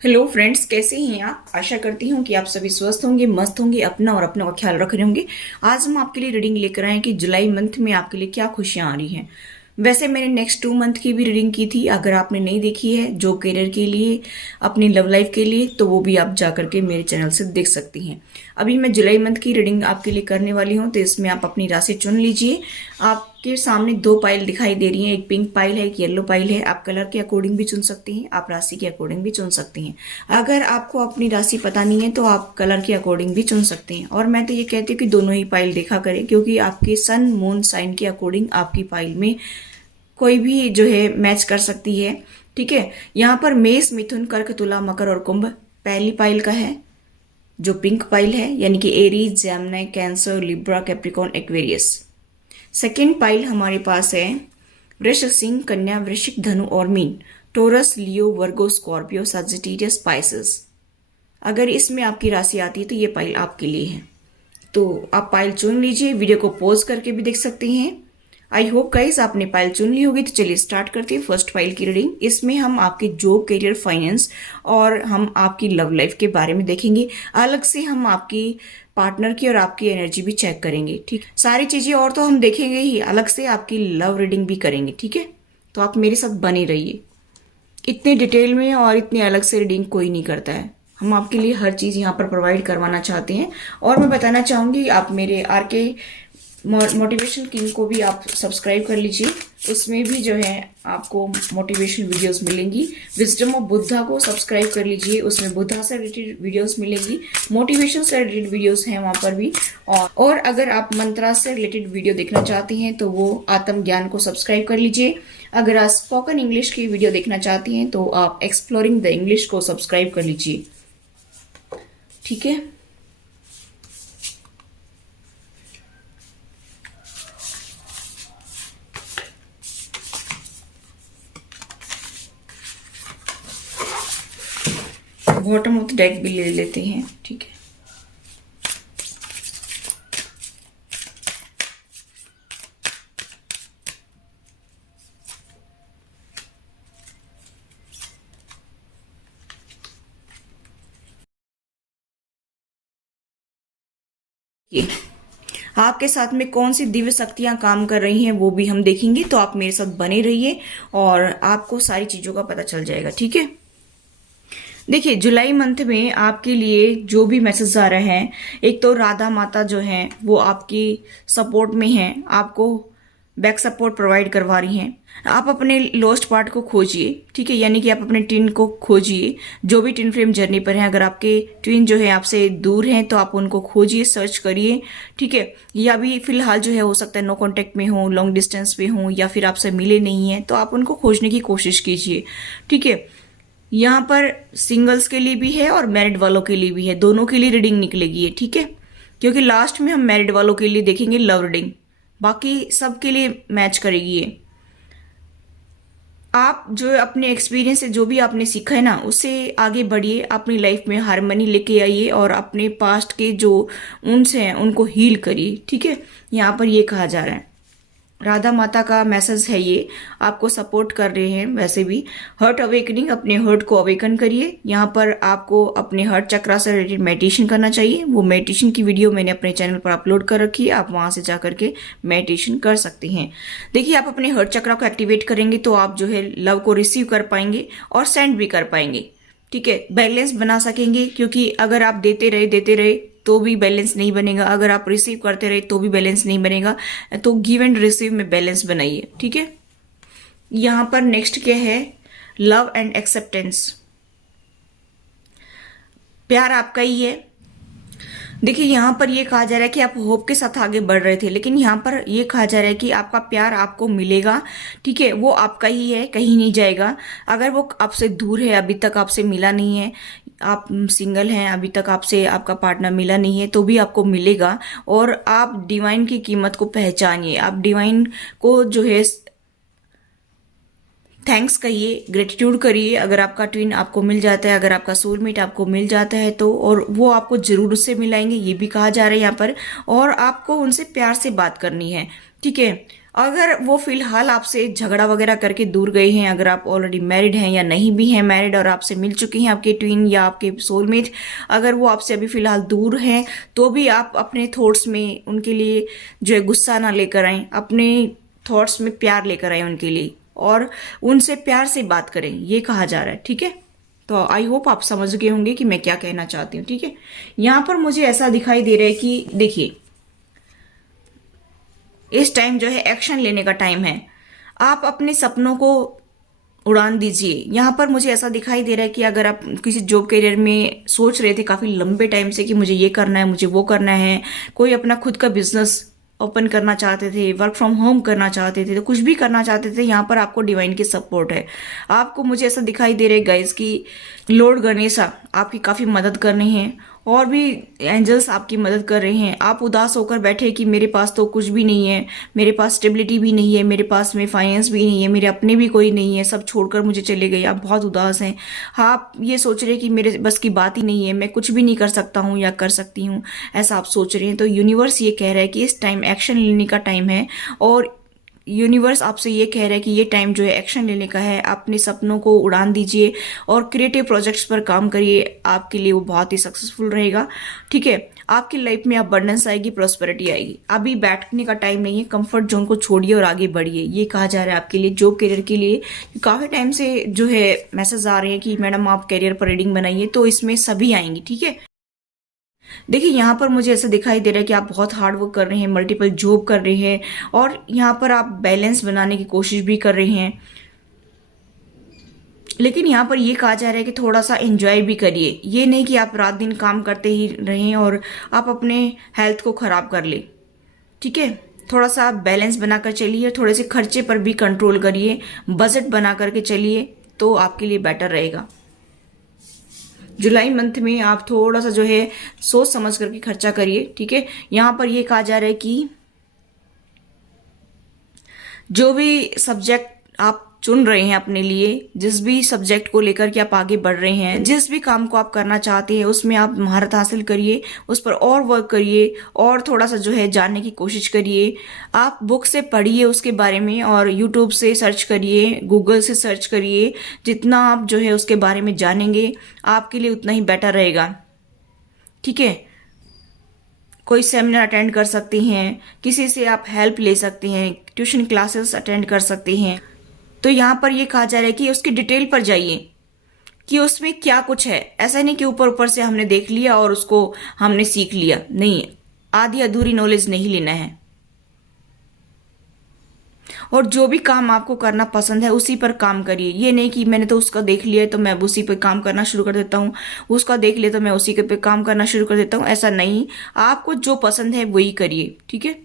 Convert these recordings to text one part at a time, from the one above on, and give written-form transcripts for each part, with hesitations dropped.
Hello friends, कैसे हैं आप। आशा करती हूँ कि आप सभी स्वस्थ होंगे, मस्त होंगे, अपना और अपनों का ख्याल रख रहे होंगे। आज हम आपके लिए रीडिंग लेकर आए हैं कि जुलाई मंथ में आपके लिए क्या खुशियां आ रही हैं। वैसे मैंने नेक्स्ट 2 मंथ की भी रीडिंग की थी, अगर आपने नहीं देखी है, जो करियर के लिए, अपनी लव लाइफ के लिए, तो वो भी आप जा करके मेरे चैनल से देख सकती हैं। अभी मैं जुलाई मंथ की रीडिंग आपके लिए करने वाली हूँ, तो इसमें आप अपनी राशि चुन लीजिए। आपके सामने 2 पाइल दिखाई दे रही हैं, एक पिंक पाइल है, एक येलो पाइल है। आप कलर के अकॉर्डिंग भी चुन सकती हैं, आप राशि के अकॉर्डिंग भी चुन सकती हैं। अगर आपको अपनी राशि पता नहीं है तो आप कलर के अकॉर्डिंग भी चुन सकते हैं। और मैं तो ये कहती हूँ कि दोनों ही पाइल देखा करें, क्योंकि आपके सन मून साइन के अकॉर्डिंग आपकी पाइल में कोई भी जो है मैच कर सकती है। ठीक है, यहाँ पर मेष, मिथुन, कर्क, तुला, मकर और कुंभ पहली पाइल का है, जो पिंक पाइल है, यानी कि Aries, Gemini, cancer, Libra, Capricorn, Aquarius. Second pile हमारे पास है वृश्चिक, सिंह, कन्या, वृश्चिक, धनु और मीन, टोरस, लियो, वर्गो, स्कॉर्पियो, सजिटेरियस, स्पाइसेस। अगर इसमें आपकी राशि आती है तो ये पाइल आपके लिए है। तो आप पाइल चुन लीजिए, वीडियो को पॉज करके भी देख सकते हैं। आई होप गाइस आपने पाइल चुन ली होगी। तो चलिए स्टार्ट करते हैं फर्स्ट पाइल की रीडिंग। इसमें हम आपके जॉब, करियर, फाइनेंस और हम आपकी लव लाइफ के बारे में देखेंगे। अलग से हम आपकी पार्टनर की और आपकी एनर्जी भी चेक करेंगे। ठीक, सारी चीजें और तो हम देखेंगे ही, अलग से आपकी लव रीडिंग भी करेंगे। ठीक है, तो आप मेरे साथ बने रहिए। इतने डिटेल में और इतने अलग से रीडिंग कोई नहीं करता है। हम आपके लिए हर चीज़ यहाँ पर प्रोवाइड करवाना चाहते हैं। और मैं बताना चाहूँगी, आप मेरे आर के मोटिवेशन किंग को भी आप सब्सक्राइब कर लीजिए। उसमें भी जो है आपको मोटिवेशन वीडियोस मिलेंगी। विजडम ऑफ बुद्धा को सब्सक्राइब कर लीजिए, उसमें बुद्धा से रिलेटेड वीडियोस मिलेंगी, मोटिवेशन से रिलेटेड वीडियोस हैं वहाँ पर भी। और अगर आप मंत्रा से रिलेटेड वीडियो देखना चाहते हैं तो वो आत्म ज्ञान को सब्सक्राइब कर लीजिए। अगर आप स्पोकन इंग्लिश की वीडियो देखना चाहती हैं तो आप एक्सप्लोरिंग द इंग्लिश को सब्सक्राइब कर लीजिए। ठीक है, बॉटम ऑफ द डेक भी ले लेते हैं। ठीक है, ये आपके साथ में कौन सी दिव्य शक्तियां काम कर रही हैं वो भी हम देखेंगे। तो आप मेरे साथ बने रहिए और आपको सारी चीजों का पता चल जाएगा। ठीक है, देखिए जुलाई मंथ में आपके लिए जो भी मैसेज आ रहे हैं, एक तो राधा माता जो हैं वो आपकी सपोर्ट में हैं, आपको बैक सपोर्ट प्रोवाइड करवा रही हैं। आप अपने लॉस्ट पार्ट को खोजिए। ठीक है, यानी कि आप अपने ट्विन को खोजिए, जो भी ट्विन फ्लेम जर्नी पर हैं। अगर आपके ट्विन जो है आपसे दूर हैं तो आप उनको खोजिए, सर्च करिए। ठीक है, या भी फिलहाल जो है हो सकता है नो कांटेक्ट में हो, लॉन्ग डिस्टेंस पे हो, या फिर आपसे मिले नहीं हैं, तो आप उनको खोजने की कोशिश कीजिए। ठीक है, यहाँ पर सिंगल्स के लिए भी है और मैरिड वालों के लिए भी है, दोनों के लिए रीडिंग निकलेगी ये। ठीक है, क्योंकि लास्ट में हम मैरिड वालों के लिए देखेंगे लव रीडिंग, बाकी सब के लिए मैच करेगी ये। आप जो अपने एक्सपीरियंस से जो भी आपने सीखा है ना, उससे आगे बढ़िए, अपनी लाइफ में हारमनी लेके आइए और अपने पास्ट के जो उनसे हैं उनको हील करिए। ठीक है, यहाँ पर ये कहा जा रहा है, राधा माता का मैसेज है ये, आपको सपोर्ट कर रहे हैं। वैसे भी हर्ट अवेकनिंग, अपने हर्ट को अवेकन करिए। यहाँ पर आपको अपने हर्ट चक्रा से रिलेटेड मेडिटेशन करना चाहिए। वो मेडिटेशन की वीडियो मैंने अपने चैनल पर अपलोड कर रखी है, आप वहां से जा करके मेडिटेशन कर सकते हैं। देखिए, आप अपने हर्ट चक्रा को एक्टिवेट करेंगे तो आप जो है लव को रिसीव कर पाएंगे और सेंड भी कर पाएंगे। ठीक है, बैलेंस बना सकेंगे, क्योंकि अगर आप देते रहे तो भी बैलेंस नहीं बनेगा, अगर आप रिसीव करते रहे तो भी बैलेंस नहीं बनेगा। तो गिव एंड रिसीव में बैलेंस बनाइए। ठीक है, यहां पर नेक्स्ट क्या है, लव एंड एक्सेप्टेंस। प्यार आपका ही है। देखिए, यहाँ पर ये कहा जा रहा है कि आप होप के साथ आगे बढ़ रहे थे, लेकिन यहाँ पर ये कहा जा रहा है कि आपका प्यार आपको मिलेगा। ठीक है, वो आपका ही है, कहीं नहीं जाएगा। अगर वो आपसे दूर है, अभी तक आपसे मिला नहीं है, आप सिंगल हैं, अभी तक आपसे आपका पार्टनर मिला नहीं है, तो भी आपको मिलेगा। और आप डिवाइन की कीमत को पहचानिए, आप डिवाइन को जो है थैंक्स कहिए, ग्रेटिट्यूड करिए। अगर आपका ट्विन आपको मिल जाता है, अगर आपका सोलमेट आपको मिल जाता है तो, और वो आपको जरूर उससे मिलाएंगे, ये भी कहा जा रहा है यहाँ पर। और आपको उनसे प्यार से बात करनी है। ठीक है, अगर वो फिलहाल आपसे झगड़ा वगैरह करके दूर गए हैं, अगर आप ऑलरेडी मैरिड हैं या नहीं भी हैं मैरिड और आपसे मिल चुकी हैं आपके ट्विन या आपके सोलमेट, अगर वो आपसे अभी फिलहाल दूर हैं तो भी आप अपने थॉट्स में उनके लिए जो है गुस्सा ना लेकर आएं, अपने थॉट्स में प्यार लेकर आएं उनके लिए और उनसे प्यार से बात करें, ये कहा जा रहा है। ठीक है, तो आई होप आप समझ गए होंगे कि मैं क्या कहना चाहती हूँ। ठीक है, यहाँ पर मुझे ऐसा दिखाई दे रहा है कि देखिए इस टाइम जो है एक्शन लेने का टाइम है। आप अपने सपनों को उड़ान दीजिए। यहाँ पर मुझे ऐसा दिखाई दे रहा है कि अगर आप किसी जॉब करियर में सोच रहे थे काफी लंबे टाइम से कि मुझे ये करना है, मुझे वो करना है, कोई अपना खुद का बिजनेस ओपन करना चाहते थे, वर्क फ्रॉम होम करना चाहते थे, तो कुछ भी करना चाहते थे, यहाँ पर आपको डिवाइन की सपोर्ट है। आपको मुझे ऐसा दिखाई दे रहा है गाइस कि लॉर्ड गणेशा आपकी काफी मदद कर रहे हैं और भी एंजल्स आपकी मदद कर रहे हैं। आप उदास होकर बैठे कि मेरे पास तो कुछ भी नहीं है, मेरे पास स्टेबिलिटी भी नहीं है, मेरे पास में फाइनेंस भी नहीं है, मेरे अपने भी कोई नहीं है, सब छोड़कर मुझे चले गए, आप बहुत उदास हैं। आप ये सोच रहे हैं कि मेरे बस की बात ही नहीं है, मैं कुछ भी नहीं कर सकता हूँ या कर सकती हूँ, ऐसा आप सोच रहे हैं। तो यूनिवर्स ये कह रहा है कि इस टाइम एक्शन लेने का टाइम है और यूनिवर्स आपसे ये कह रहा है कि ये टाइम जो है एक्शन लेने का है। अपने सपनों को उड़ान दीजिए और क्रिएटिव प्रोजेक्ट्स पर काम करिए, आपके लिए वो बहुत ही सक्सेसफुल रहेगा। ठीक है, आपकी लाइफ में अबंडेंस आएगी, प्रॉस्पेरिटी आएगी। अभी बैठने का टाइम नहीं है, कंफर्ट जोन को छोड़िए और आगे बढ़िए, ये कहा जा रहा है आपके लिए जॉब करियर के लिए। काफी टाइम से जो है मैसेज आ रहे हैं कि मैडम आप करियर पर रीडिंग बनाइए, तो इसमें सभी आएंगी। ठीक है, देखिए यहाँ पर मुझे ऐसा दिखाई दे रहा है कि आप बहुत हार्ड वर्क कर रहे हैं, मल्टीपल जॉब कर रहे हैं और यहाँ पर आप बैलेंस बनाने की कोशिश भी कर रहे हैं। लेकिन यहाँ पर ये कहा जा रहा है कि थोड़ा सा एंजॉय भी करिए, ये नहीं कि आप रात दिन काम करते ही रहें और आप अपने हेल्थ को खराब कर ले। ठीक है, थोड़ा सा आप बैलेंस बनाकर चलिए, थोड़े से खर्चे पर भी कंट्रोल करिए, बजट बना करके चलिए तो आपके लिए बेटर रहेगा। जुलाई मंथ में आप थोड़ा सा जो है सोच समझ करके खर्चा करिए। ठीक है, यहाँ पर ये कहा जा रहा है कि जो भी सब्जेक्ट आप चुन रहे हैं अपने लिए, जिस भी सब्जेक्ट को लेकर के आप आगे बढ़ रहे हैं, जिस भी काम को आप करना चाहते हैं उसमें आप महारत हासिल करिए, उस पर और वर्क करिए और थोड़ा सा जो है जानने की कोशिश करिए। आप बुक से पढ़िए उसके बारे में और यूट्यूब से सर्च करिए, गूगल से सर्च करिए। जितना आप जो है उसके बारे में जानेंगे आपके लिए उतना ही बेटर रहेगा। ठीक है, कोई सेमिनार अटेंड कर सकते हैं, किसी से आप हेल्प ले सकते हैं, ट्यूशन क्लासेस अटेंड कर सकते हैं। तो यहाँ पर ये कहा जा रहा है कि उसकी डिटेल पर जाइए कि उसमें क्या कुछ है। ऐसा नहीं कि ऊपर ऊपर से हमने देख लिया और उसको हमने सीख लिया, नहीं, आधी अधूरी नॉलेज नहीं लेना है। और जो भी काम आपको करना पसंद है उसी पर काम करिए। ये नहीं कि मैंने तो उसका देख लिया है तो मैं उसी पे काम करना शुरू कर देता हूँ, उसका देख लिया तो मैं उसी के पे काम करना शुरू कर देता हूँ, ऐसा नहीं। आपको जो पसंद है वही करिए। ठीक है,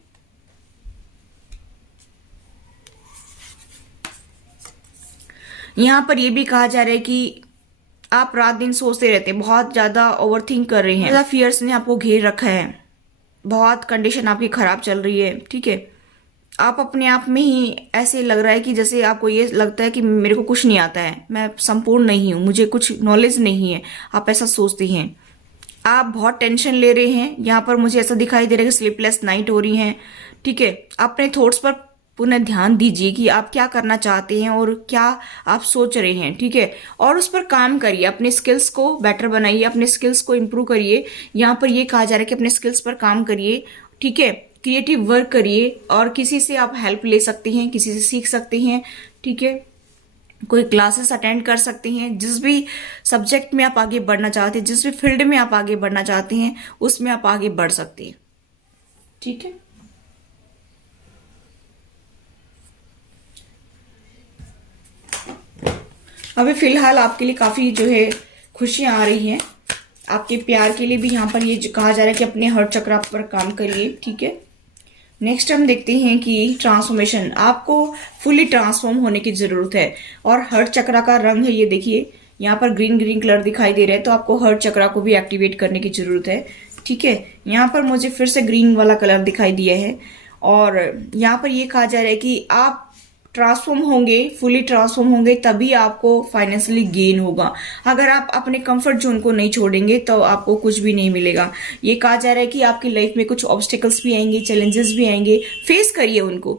यहाँ पर यह भी कहा जा रहा है कि आप रात दिन सोचते रहते हैं, बहुत ज्यादा ओवरथिंक कर रहे हैं, ज्यादा फियर्स ने आपको घेर रखा है, बहुत कंडीशन आपकी खराब चल रही है। ठीक है, आप अपने आप में ही ऐसे लग रहा है कि जैसे आपको ये लगता है कि मेरे को कुछ नहीं आता है, मैं संपूर्ण नहीं हूं, मुझे कुछ नॉलेज नहीं है, आप ऐसा सोचते हैं। आप बहुत टेंशन ले रहे हैं, यहाँ पर मुझे ऐसा दिखाई दे रहा है कि स्लीपलेस नाइट हो रही है। ठीक है, अपने थॉट्स पर पुनः ध्यान दीजिए कि आप क्या करना चाहते हैं और क्या आप सोच रहे हैं। ठीक है, और उस पर काम करिए, अपने स्किल्स को बेटर बनाइए, अपने स्किल्स को इम्प्रूव करिए। यहाँ पर यह कहा जा रहा है कि अपने स्किल्स पर काम करिए। ठीक है, क्रिएटिव वर्क करिए और किसी से आप हेल्प ले सकते हैं, किसी से सीख सकते हैं। ठीक है, कोई क्लासेस अटेंड कर सकते हैं। जिस भी सब्जेक्ट में आप आगे बढ़ना चाहते हैं, जिस भी फील्ड में आप आगे बढ़ना चाहते हैं उसमें आप आगे बढ़ सकते हैं। ठीक है, अभी फिलहाल आपके लिए काफी जो है खुशियां आ रही हैं, आपके प्यार के लिए भी यहाँ पर ये कहा जा रहा है कि अपने हर्ट चक्र पर काम करिए। ठीक है, नेक्स्ट हम देखते हैं कि ट्रांसफॉर्मेशन, आपको फुली ट्रांसफॉर्म होने की जरूरत है। और हर्ट चक्र का रंग है, ये देखिए यहाँ पर ग्रीन ग्रीन कलर दिखाई दे रहा है, तो आपको हर्ट चक्र को भी एक्टिवेट करने की जरूरत है। ठीक है, यहाँ पर मुझे फिर से ग्रीन वाला कलर दिखाई दिया है और यहाँ पर ये कहा जा रहा है कि आप ट्रांसफॉर्म होंगे, फुली ट्रांसफॉर्म होंगे, तभी आपको फाइनेंशियली गेन होगा। अगर आप अपने कंफर्ट जोन को नहीं छोड़ेंगे तो आपको कुछ भी नहीं मिलेगा। ये कहा जा रहा है कि आपकी लाइफ में कुछ ऑब्स्टिकल्स भी आएंगे, चैलेंजेस भी आएंगे, फेस करिए उनको।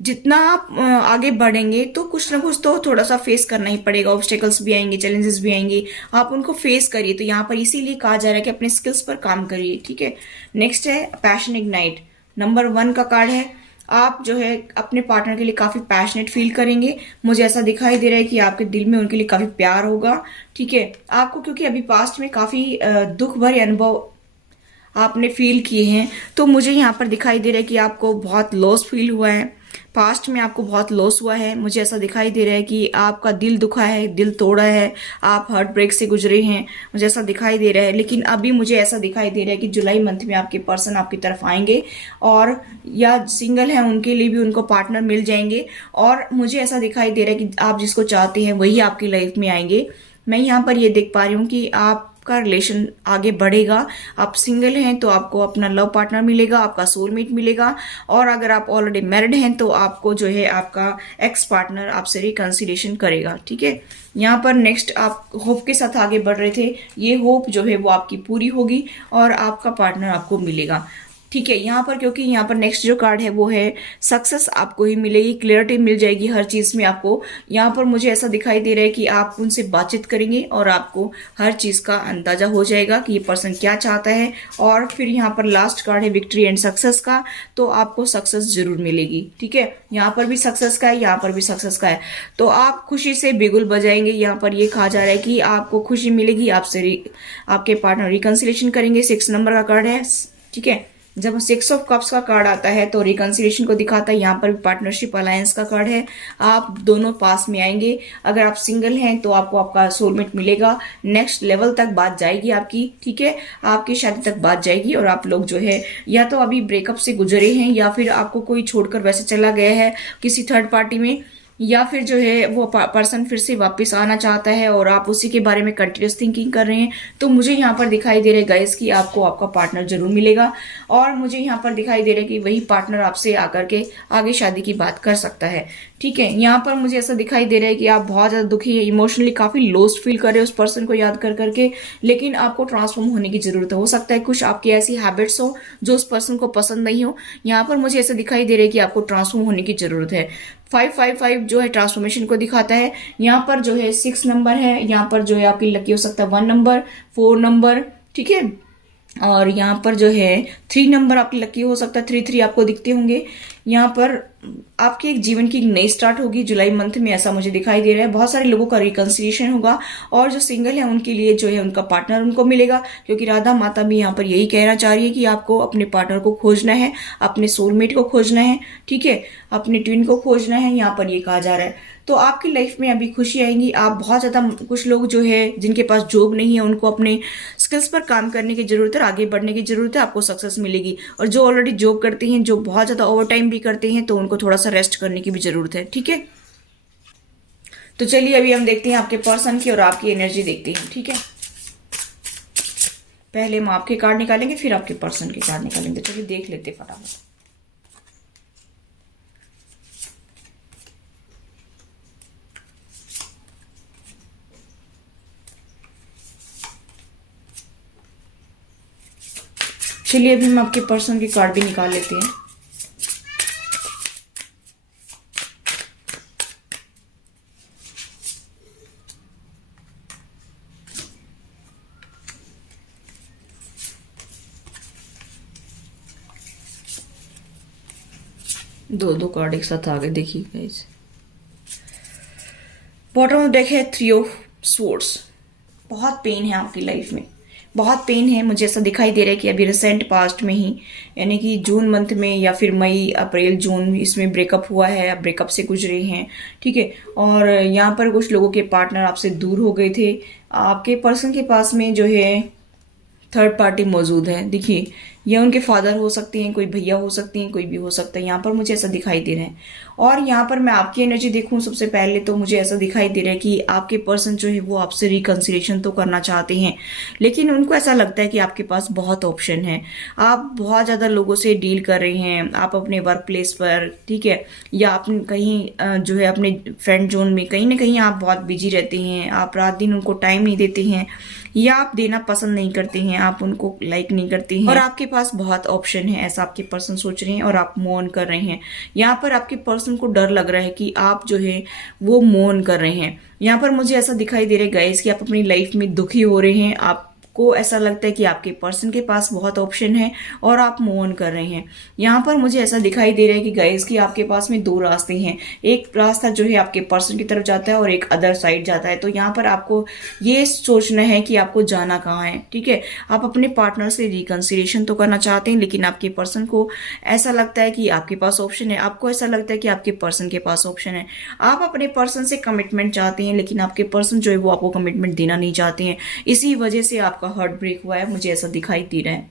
जितना आप आगे बढ़ेंगे तो कुछ ना कुछ तो थोड़ा सा फेस करना ही पड़ेगा, ऑब्स्टेकल्स भी आएंगे, चैलेंजेस भी आएंगे, आप उनको फेस करिए। तो यहाँ पर इसीलिए कहा जा रहा है कि अपने स्किल्स पर काम करिए, ठीक है। नेक्स्ट है पैशन इग्नाइट, नंबर 1 का कार्ड है। आप जो है अपने पार्टनर के लिए काफी पैशनेट फील करेंगे। मुझे ऐसा दिखाई दे रहा है कि आपके दिल में उनके लिए काफी प्यार होगा, ठीक है। आपको क्योंकि अभी पास्ट में काफी दुख भरे अनुभव आपने फील किए हैं, तो मुझे यहाँ पर दिखाई दे रहा है कि आपको बहुत लॉस फील हुआ है, पास्ट में आपको बहुत लॉस हुआ है। मुझे ऐसा दिखाई दे रहा है कि आपका दिल दुखा है, दिल तोड़ा है, आप हार्ट ब्रेक से गुजरे हैं, मुझे ऐसा दिखाई दे रहा है। लेकिन अभी मुझे ऐसा दिखाई दे रहा है कि जुलाई मंथ में आपके पर्सन आपकी तरफ आएंगे, और या सिंगल है उनके लिए भी उनको पार्टनर मिल जाएंगे। और मुझे ऐसा दिखाई दे रहा है कि आप जिसको चाहते हैं वही आपकी लाइफ में आएंगे। मैं यहाँ पर ये देख पा रही हूँ कि आपका रिलेशन आगे बढ़ेगा। आप सिंगल हैं तो आपको अपना लव पार्टनर मिलेगा, आपका सोलमेट मिलेगा। और अगर आप ऑलरेडी मैरिड हैं तो आपको जो है आपका एक्स पार्टनर आपसे रिकंसिलिएशन करेगा, ठीक है। यहाँ पर नेक्स्ट आप होप के साथ आगे बढ़ रहे थे, ये होप जो है वो आपकी पूरी होगी और आपका पार्टनर आपको मिलेगा, ठीक है। यहाँ पर क्योंकि यहाँ पर नेक्स्ट जो कार्ड है वो है सक्सेस आपको ही मिलेगी, क्लियरिटी मिल जाएगी हर चीज में आपको। यहाँ पर मुझे ऐसा दिखाई दे रहा है कि आप उनसे बातचीत करेंगे और आपको हर चीज का अंदाजा हो जाएगा कि ये पर्सन क्या चाहता है। और फिर यहाँ पर लास्ट कार्ड है विक्ट्री एंड सक्सेस का, तो आपको सक्सेस जरूर मिलेगी, ठीक है। यहाँ पर भी सक्सेस का है, यहाँ पर भी सक्सेस का है, तो आप खुशी से बिगुल बजाएंगे। यहाँ पर ये कहा जा रहा है कि आपको खुशी मिलेगी, आपसे आपके पार्टनर रिकंसिलिएशन करेंगे। 6 नंबर का कार्ड है, ठीक है। जब 6 ऑफ कप्स का कार्ड आता है तो रिकंसिलिएशन को दिखाता है। यहाँ पर भी पार्टनरशिप अलायंस का कार्ड है, आप दोनों पास में आएंगे। अगर आप सिंगल हैं तो आपको आपका सोलमेट मिलेगा, नेक्स्ट लेवल तक बात जाएगी आपकी, ठीक है। आपकी शादी तक बात जाएगी और आप लोग जो है या तो अभी ब्रेकअप से गुजरे हैं या फिर आपको कोई छोड़कर वैसे चला गया है किसी थर्ड पार्टी में, या फिर जो है वो पर्सन फिर से वापस आना चाहता है और आप उसी के बारे में कंटिन्यूस थिंकिंग कर रहे हैं। तो मुझे यहाँ पर दिखाई दे रहा है गाइस कि आपको आपका पार्टनर जरूर मिलेगा, और मुझे यहाँ पर दिखाई दे रहा है कि वही पार्टनर आपसे आकर के आगे शादी की बात कर सकता है, ठीक है। यहाँ पर मुझे ऐसा दिखाई दे रहा है कि आप बहुत ज्यादा दुखी है, इमोशनली काफी लॉस्ट फील कर रहे हो उस पर्सन को याद कर करके, लेकिन आपको ट्रांसफॉर्म होने की जरूरत है। हो सकता है कुछ आपकी ऐसी हैबिट्स हो जो उस पर्सन को पसंद नहीं हो। यहाँ पर मुझे ऐसा दिखाई दे रहा है कि आपको ट्रांसफॉर्म होने की जरूरत है। 555 जो है ट्रांसफॉर्मेशन को दिखाता है। यहाँ पर जो है 6 नंबर है, यहाँ पर जो है आपकी लकी हो सकता है 1 नंबर, 4 नंबर, ठीक है। और यहाँ पर जो है 3 नंबर आपकी लकी हो सकता है, 3 आपको दिखते होंगे। यहाँ पर आपके एक जीवन की एक नई स्टार्ट होगी जुलाई मंथ में, ऐसा मुझे दिखाई दे रहा है। बहुत सारे लोगों का रिकंसिलिएशन होगा, और जो सिंगल है उनके लिए जो है उनका पार्टनर उनको मिलेगा, क्योंकि राधा माता भी यहाँ पर यही कहना चाह रही है कि आपको अपने पार्टनर को खोजना है, अपने सोलमेट को खोजना है, ठीक है, अपने ट्विन को खोजना है, यहाँ पर ये कहा जा रहा है। तो आपकी लाइफ में अभी खुशी आएंगी। आप बहुत ज्यादा, कुछ लोग जो है जिनके पास जॉब नहीं है उनको अपने स्किल्स पर काम करने की जरूरत है, आगे बढ़ने की जरूरत है, आपको सक्सेस मिलेगी। और जो ऑलरेडी जॉब करते हैं, जो बहुत ज्यादा ओवर टाइम भी करते हैं, तो उनको थोड़ा सा रेस्ट करने की भी जरूरत है, ठीक है। तो चलिए अभी हम देखते हैं आपके पर्सन की और आपकी एनर्जी देखते हैं, ठीक है। पहले हम आपके कार्ड निकालेंगे, फिर आपके पर्सन के कार्ड निकालेंगे। चलिए देख लेते फटाफट। चलिए अभी हम आपके पर्सन के कार्ड भी निकाल लेते हैं। दो कार्ड एक साथ आ गए, देखिए गाइस। बॉटम ऑफ डेक है 3 ऑफ स्वॉर्ड्स। बहुत पेन है आपकी लाइफ में, बहुत पेन है। मुझे ऐसा दिखाई दे रहा है कि अभी रिसेंट पास्ट में ही, यानी कि जून मंथ में या फिर मई अप्रैल जून, इसमें ब्रेकअप हुआ है, आप ब्रेकअप से गुजरे हैं, ठीक है। और यहाँ पर कुछ लोगों के पार्टनर आपसे दूर हो गए थे। आपके पर्सन के पास में जो है थर्ड पार्टी मौजूद है। देखिए, ये उनके फादर हो सकते हैं, कोई भैया हो सकते हैं, कोई भी हो सकता है। यहाँ पर मुझे ऐसा दिखाई दे रहा है। और यहाँ पर मैं आपकी एनर्जी देखूं सबसे पहले, तो मुझे ऐसा दिखाई दे रहा है कि आपके पर्सन जो है वो आपसे रिकंसिलिएशन तो करना चाहते हैं, लेकिन उनको ऐसा लगता है कि आपके पास बहुत ऑप्शन है। आप बहुत ज़्यादा लोगों से डील कर रहे हैं, आप अपने वर्क प्लेस पर, ठीक है, या आप कहीं जो है अपने फ्रेंड जोन में कहीं ना कहीं आप बहुत बिजी रहते हैं। आप रात दिन उनको टाइम नहीं देते हैं, या आप देना पसंद नहीं करते हैं, आप उनको लाइक नहीं करते हैं। और आपके पास बहुत ऑप्शन है, ऐसा आपके पर्सन सोच रहे हैं और आप मौन कर रहे हैं। यहाँ पर आपके पर्सन को डर लग रहा है कि आप जो है वो मौन कर रहे हैं। यहाँ पर मुझे ऐसा दिखाई दे रहा है गाइस कि आप अपनी लाइफ में दुखी हो रहे हैं। आपको ऐसा लगता है कि आपके पर्सन के पास बहुत ऑप्शन है और आप मूव ऑन कर रहे हैं। यहाँ पर मुझे ऐसा दिखाई दे रहा है कि गाइस कि आपके पास में दो रास्ते हैं। एक रास्ता जो है आपके पर्सन की तरफ जाता है और एक अदर साइड जाता है। तो यहाँ पर आपको ये सोचना है कि आपको जाना कहाँ है। ठीक है, आप अपने पार्टनर से रिकंसिलिएशन तो करना चाहते हैं, लेकिन आपके पर्सन को ऐसा लगता है कि आपके पास ऑप्शन है। आपको ऐसा लगता है कि आपके पर्सन के पास ऑप्शन है। आप अपने पर्सन से कमिटमेंट चाहते हैं, लेकिन आपके पर्सन जो है वो आपको कमिटमेंट देना नहीं चाहते हैं। इसी वजह से आपका हार्ट ब्रेक हुआ है, मुझे ऐसा दिखाई दे रहा है।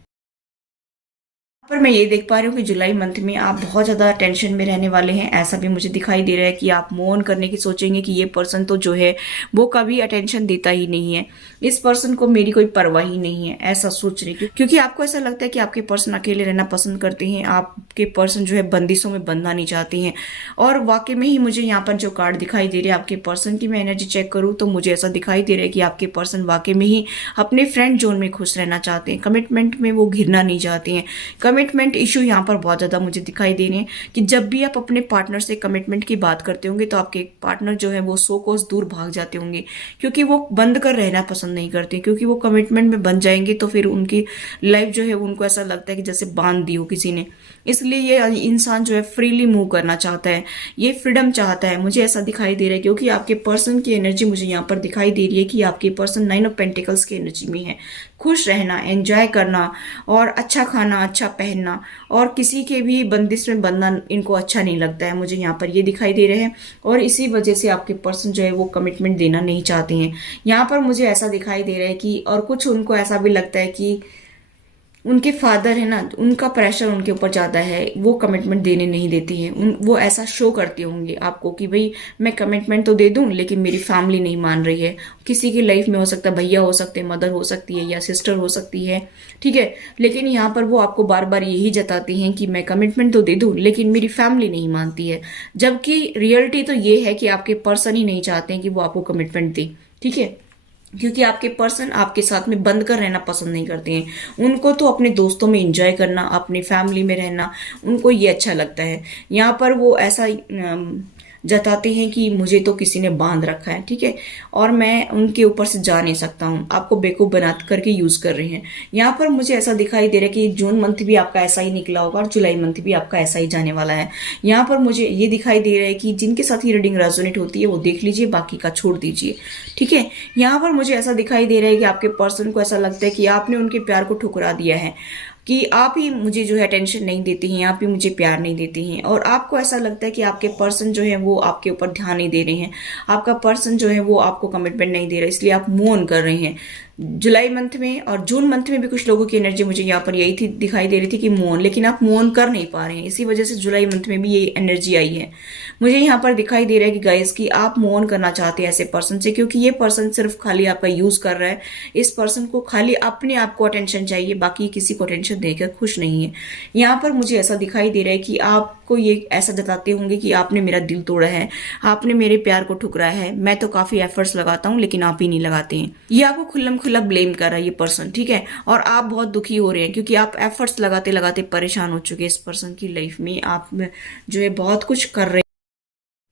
पर मैं ये देख पा रही हूँ कि जुलाई मंथ में आप बहुत ज़्यादा टेंशन में रहने वाले हैं। ऐसा भी मुझे दिखाई दे रहा है कि आप मूव ऑन करने की सोचेंगे कि ये पर्सन तो जो है वो कभी अटेंशन देता ही नहीं है, इस पर्सन को मेरी कोई परवाह ही नहीं है, ऐसा सोच रही हूँ। क्योंकि आपको ऐसा लगता है कि आपके पर्सन अकेले रहना पसंद करते हैं, आपके पर्सन जो है बंदिशों में बंधना नहीं चाहते हैं। और वाकई में ही मुझे यहाँ पर जो कार्ड दिखाई दे रहे हैं आपके पर्सन की, मैं एनर्जी चेक करूँ तो मुझे ऐसा दिखाई दे रहा है कि आपके पर्सन वाकई में ही अपने फ्रेंड जोन में खुश रहना चाहते हैं, कमिटमेंट में वो घिरना नहीं चाहते हैं। कमिटमेंट इशू यहाँ पर बहुत ज़्यादा मुझे दिखाई दे रहे हैं कि जब भी आप अपने पार्टनर से कमिटमेंट की बात करते होंगे तो आपके पार्टनर जो है वो सो कोस दूर भाग जाते होंगे, क्योंकि वो बंद कर रहना पसंद नहीं करते। क्योंकि वो कमिटमेंट में बन जाएंगे तो फिर उनकी लाइफ जो है उनको ऐसा लगता है कि जैसे बांध दी हो किसी ने। इसलिए ये इंसान जो है फ्रीली मूव करना चाहता है, ये फ्रीडम चाहता है, मुझे ऐसा दिखाई दे रहा है। क्योंकि आपके पर्सन की एनर्जी मुझे यहाँ पर दिखाई दे रही है कि आपके पर्सन 9 ऑफ पेंटिकल्स की एनर्जी में है। खुश रहना, एंजॉय करना और अच्छा खाना, अच्छा पहनना और किसी के भी बंदिश में बंधना इनको अच्छा नहीं लगता है, मुझे यहाँ पर ये दिखाई दे रहे हैं। और इसी वजह से आपके पर्सन जो है वो कमिटमेंट देना नहीं चाहते हैं। यहाँ पर मुझे ऐसा दिखाई दे रहा है कि और कुछ उनको ऐसा भी लगता है कि उनके फादर है ना, उनका प्रेशर उनके ऊपर ज़्यादा है, वो कमिटमेंट देने नहीं देती हैं। वो ऐसा शो करते होंगे आपको कि भाई मैं कमिटमेंट तो दे दूं लेकिन मेरी फैमिली नहीं मान रही है। किसी की लाइफ में हो सकता है भैया हो सकते हैं, मदर हो सकती है या सिस्टर हो सकती है, ठीक है। लेकिन यहाँ पर वो आपको बार बार यही जताती हैं कि मैं कमिटमेंट तो दे दूं लेकिन मेरी फैमिली नहीं मानती है। जबकि रियलिटी तो ये है कि आपके पर्सन ही नहीं चाहते हैं कि वो आपको कमिटमेंट दे, ठीक है। क्योंकि आपके पर्सन आपके साथ में बंद कर रहना पसंद नहीं करते हैं। उनको तो अपने दोस्तों में एंजॉय करना, अपनी फैमिली में रहना, उनको ये अच्छा लगता है। यहाँ पर वो ऐसा जताते हैं कि मुझे तो किसी ने बांध रखा है, ठीक है, और मैं उनके ऊपर से जा नहीं सकता हूँ। आपको बेवकूफ़ बना करके यूज कर रहे हैं। यहाँ पर मुझे ऐसा दिखाई दे रहा है कि जून मंथ भी आपका ऐसा ही निकला होगा और जुलाई मंथ भी आपका ऐसा ही जाने वाला है। यहाँ पर मुझे ये दिखाई दे रहा है कि जिनके साथ ये रीडिंग रेजोनेट होती है वो देख लीजिए, बाकी का छोड़ दीजिए, ठीक है। यहाँ पर मुझे ऐसा दिखाई दे रहा है कि आपके पर्सन को ऐसा लगता है कि आपने उनके प्यार को ठुकरा दिया है, कि आप ही मुझे जो है अटेंशन नहीं देती हैं, आप ही मुझे प्यार नहीं देती हैं। और आपको ऐसा लगता है कि आपके पर्सन जो है वो आपके ऊपर ध्यान नहीं दे रहे हैं, आपका पर्सन जो है वो आपको कमिटमेंट नहीं दे रहा, इसलिए आप मूव ऑन कर रहे हैं। जुलाई मंथ में और जून मंथ में भी कुछ लोगों की एनर्जी मुझे यहाँ पर यही थी, दिखाई दे रही थी कि मूव ऑन, लेकिन आप मूव ऑन कर नहीं पा रहे हैं। इसी वजह से जुलाई मंथ में भी ये एनर्जी आई है। मुझे यहाँ पर दिखाई दे रहा है कि गाइस कि आप मूव ऑन करना चाहते हैं ऐसे पर्सन से, क्योंकि ये पर्सन सिर्फ खाली आपका यूज कर रहा है। इस पर्सन को खाली अपने आप को अटेंशन चाहिए, बाकी किसी को अटेंशन देकर खुश नहीं है। यहाँ पर मुझे ऐसा दिखाई दे रहा है कि आपको ये ऐसा जताते होंगे कि आपने मेरा दिल तोड़ा है, आपने मेरे प्यार को ठुकराया है, मैं तो काफी एफर्ट्स लगाता हूँ लेकिन आप ही नहीं लगाते हैं। ये आपको खुल्लम खुल्ला ब्लेम कर रहा है ये पर्सन, ठीक है। और आप बहुत दुखी हो रहे हैं क्योंकि आप एफर्ट्स लगाते लगाते परेशान हो चुके हैं। इस पर्सन की लाइफ में आप जो है बहुत कुछ कर रहे हैं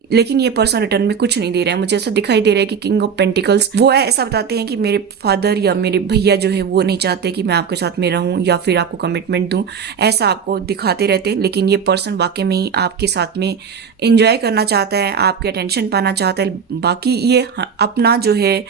लेकिन ये पर्सन रिटर्न में कुछ नहीं दे रहा है। मुझे ऐसा दिखाई दे रहा है कि किंग ऑफ पेंटिकल्स वो है, ऐसा बताते हैं कि मेरे फादर या मेरे भैया जो है वो नहीं चाहते कि मैं आपके साथ में रहूं या फिर आपको कमिटमेंट दूं, ऐसा आपको दिखाते रहते हैं। लेकिन ये पर्सन वाकई में ही आपके साथ में एंजॉय करना चाहता है, आपके अटेंशन पाना चाहता है। बाकी ये अपना जो है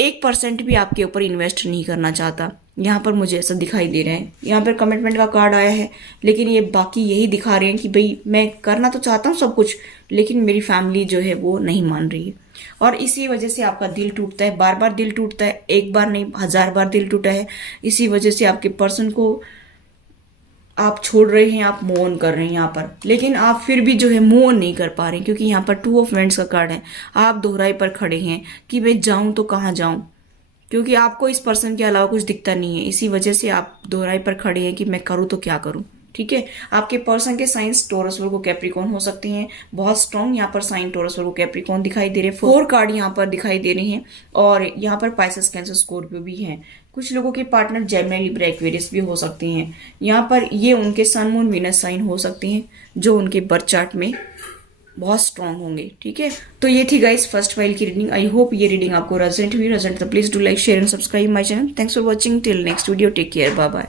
1% भी आपके ऊपर इन्वेस्ट नहीं करना चाहता। यहाँ पर मुझे ऐसा दिखाई दे रहा है। यहाँ पर कमिटमेंट का कार्ड आया है लेकिन ये बाकी यही दिखा रहे हैं कि भाई मैं करना तो चाहता हूँ सब कुछ, लेकिन मेरी फैमिली जो है वो नहीं मान रही है। और इसी वजह से आपका दिल टूटता है, बार बार दिल टूटता है, एक बार नहीं 1000 बार दिल टूटा है। इसी वजह से आपके पर्सन को आप छोड़ रहे हैं, आप मूव ऑन कर रहे हैं यहाँ पर, लेकिन आप फिर भी जो है मूव ऑन नहीं कर पा रहे हैं क्योंकि यहाँ पर 2 ऑफ वैंड्स का कार्ड है। आप दोहराई पर खड़े हैं कि मैं जाऊं तो कहाँ जाऊं, क्योंकि आपको इस पर्सन के अलावा कुछ दिखता नहीं है। इसी वजह से आप दोहराई पर खड़े हैं कि मैं करूं तो क्या करूं। ठीक है। आपके पर्सन के साइंस टॉरस वर्गो कैप्रिकॉर्न हो सकते हैं, बहुत स्ट्रॉन्ग यहाँ पर साइन टॉरस वर्गो कैप्रिकॉर्न दिखाई दे रहे हैं। 4 कार्ड यहाँ पर दिखाई दे रहे हैं और यहाँ पर पाइसेस कैंसर स्कॉर्पियो भी हैं। कुछ लोगों के पार्टनर जेमिनी लिब्रा एक्वेरियस भी हो सकते हैं। यहाँ पर ये उनके सन मून वीनस साइन हो सकते हैं जो उनके बर्थ चार्ट में बहुत स्ट्रांग होंगे, ठीक है। तो ये थी गाइस फर्स्ट फाइल की रीडिंग। आई होप ये रीडिंग आपको रेजोनेट हुई। रेजोनेट तो please do like share and subscribe my channel. Thanks for watching. Till next video, take care, bye bye.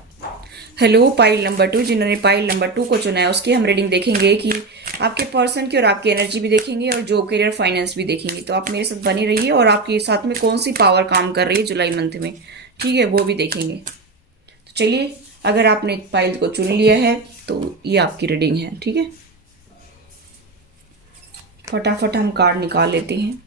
Hello file number 2, जिन्होंने पाइल नंबर 2 को चुना है उसकी हम रीडिंग देखेंगे कि आपके पर्सन की और आपकी एनर्जी भी देखेंगे और जॉब करियर फाइनेंस भी देखेंगे। तो आप मेरे साथ बने रहिए और आपके साथ में कौन सी पावर काम कर रही है जुलाई मंथ में, ठीक है, वो भी देखेंगे। तो चलिए, अगर आपने पाइल को चुन लिया है तो ये आपकी रीडिंग है, ठीक है। फटाफट हम कार्ड निकाल लेते हैं।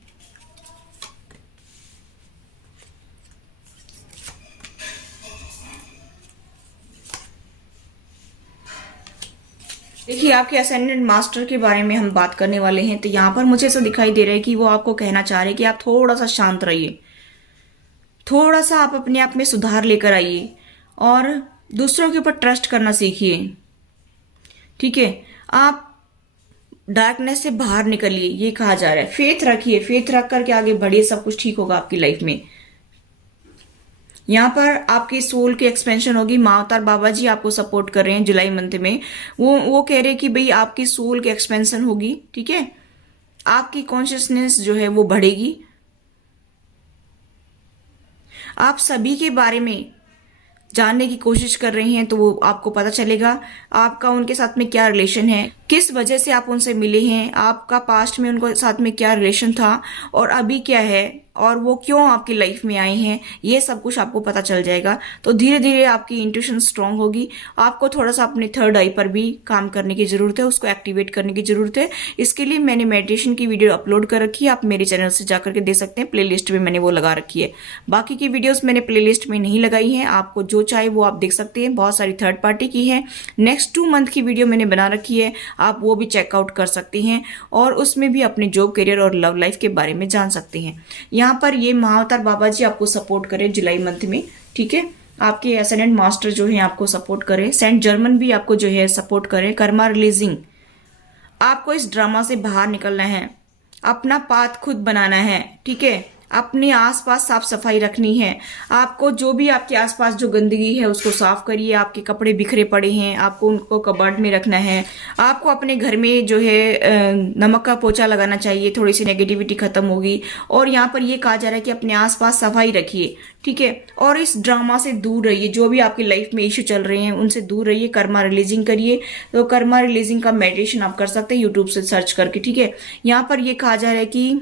देखिए, आपके असेंडेंट मास्टर के बारे में हम बात करने वाले हैं। तो यहाँ पर मुझे ऐसा दिखाई दे रहा है कि वो आपको कहना चाह रहे हैं कि आप थोड़ा सा शांत रहिए, थोड़ा सा आप अपने आप में सुधार लेकर आइए और दूसरों के ऊपर ट्रस्ट करना सीखिए, ठीक है। आप डार्कनेस से बाहर निकलिए, ये कहा जा रहा है। फेथ रखिए, फेथ रख करके आगे बढ़िए, सब कुछ ठीक होगा आपकी लाइफ में। यहाँ पर आपकी सोल की एक्सपेंशन होगी। माँ अवतार बाबा जी आपको सपोर्ट कर रहे हैं जुलाई मंथ में। वो कह रहे हैं कि भाई आपकी सोल की एक्सपेंशन होगी, ठीक है। आपकी कॉन्शियसनेस जो है वो बढ़ेगी। आप सभी के बारे में जानने की कोशिश कर रहे हैं तो वो आपको पता चलेगा आपका उनके साथ में क्या रिलेशन है, किस वजह से आप उनसे मिले हैं, आपका पास्ट में उनके साथ में क्या रिलेशन था और अभी क्या है और वो क्यों आपकी लाइफ में आए हैं, ये सब कुछ आपको पता चल जाएगा। तो धीरे धीरे आपकी इंट्यूशन स्ट्रांग होगी। आपको थोड़ा सा अपने थर्ड आई पर भी काम करने की जरूरत है, उसको एक्टिवेट करने की जरूरत है। इसके लिए मैंने मेडिटेशन की वीडियो अपलोड कर रखी है, आप मेरे चैनल से जाकर के देख सकते हैं। प्लेलिस्ट में मैंने वो लगा रखी है। बाकी की वीडियोस मैंने प्लेलिस्ट में नहीं लगाई हैं, आपको जो चाहे वो आप देख सकते हैं। बहुत सारी थर्ड पार्टी की है। नेक्स्ट 2 मंथ की वीडियो मैंने बना रखी है, आप वो भी चेकआउट कर सकते हैं और उसमें भी अपने जॉब करियर और लव लाइफ के बारे में जान सकते हैं। यहाँ पर ये महाअवतार बाबा जी आपको सपोर्ट करें जुलाई मंथ में, ठीक है। आपके एसेंडेंट मास्टर जो है आपको सपोर्ट करें। सेंट जर्मन भी आपको जो है सपोर्ट करें। कर्मा रिलीजिंग, आपको इस ड्रामा से बाहर निकलना है, अपना पाथ खुद बनाना है, ठीक है। अपने आसपास साफ सफाई रखनी है। आपको जो भी आपके आसपास जो गंदगी है उसको साफ करिए। आपके कपड़े बिखरे पड़े हैं, आपको उनको कबर्ड में रखना है। आपको अपने घर में जो है नमक का पोछा लगाना चाहिए, थोड़ी सी नेगेटिविटी खत्म होगी। और यहाँ पर ये कहा जा रहा है कि अपने आसपास सफाई रखिए, ठीक है। और इस ड्रामा से दूर रहिए, जो भी आपकी लाइफ में इश्यू चल रहे हैं उनसे दूर रहिए। कर्मा रिलीजिंग करिए। तो कर्मा रिलीजिंग का मेडिटेशन आप कर सकते हैं यूट्यूब से सर्च करके, ठीक है। यहाँ पर ये कहा जा रहा है कि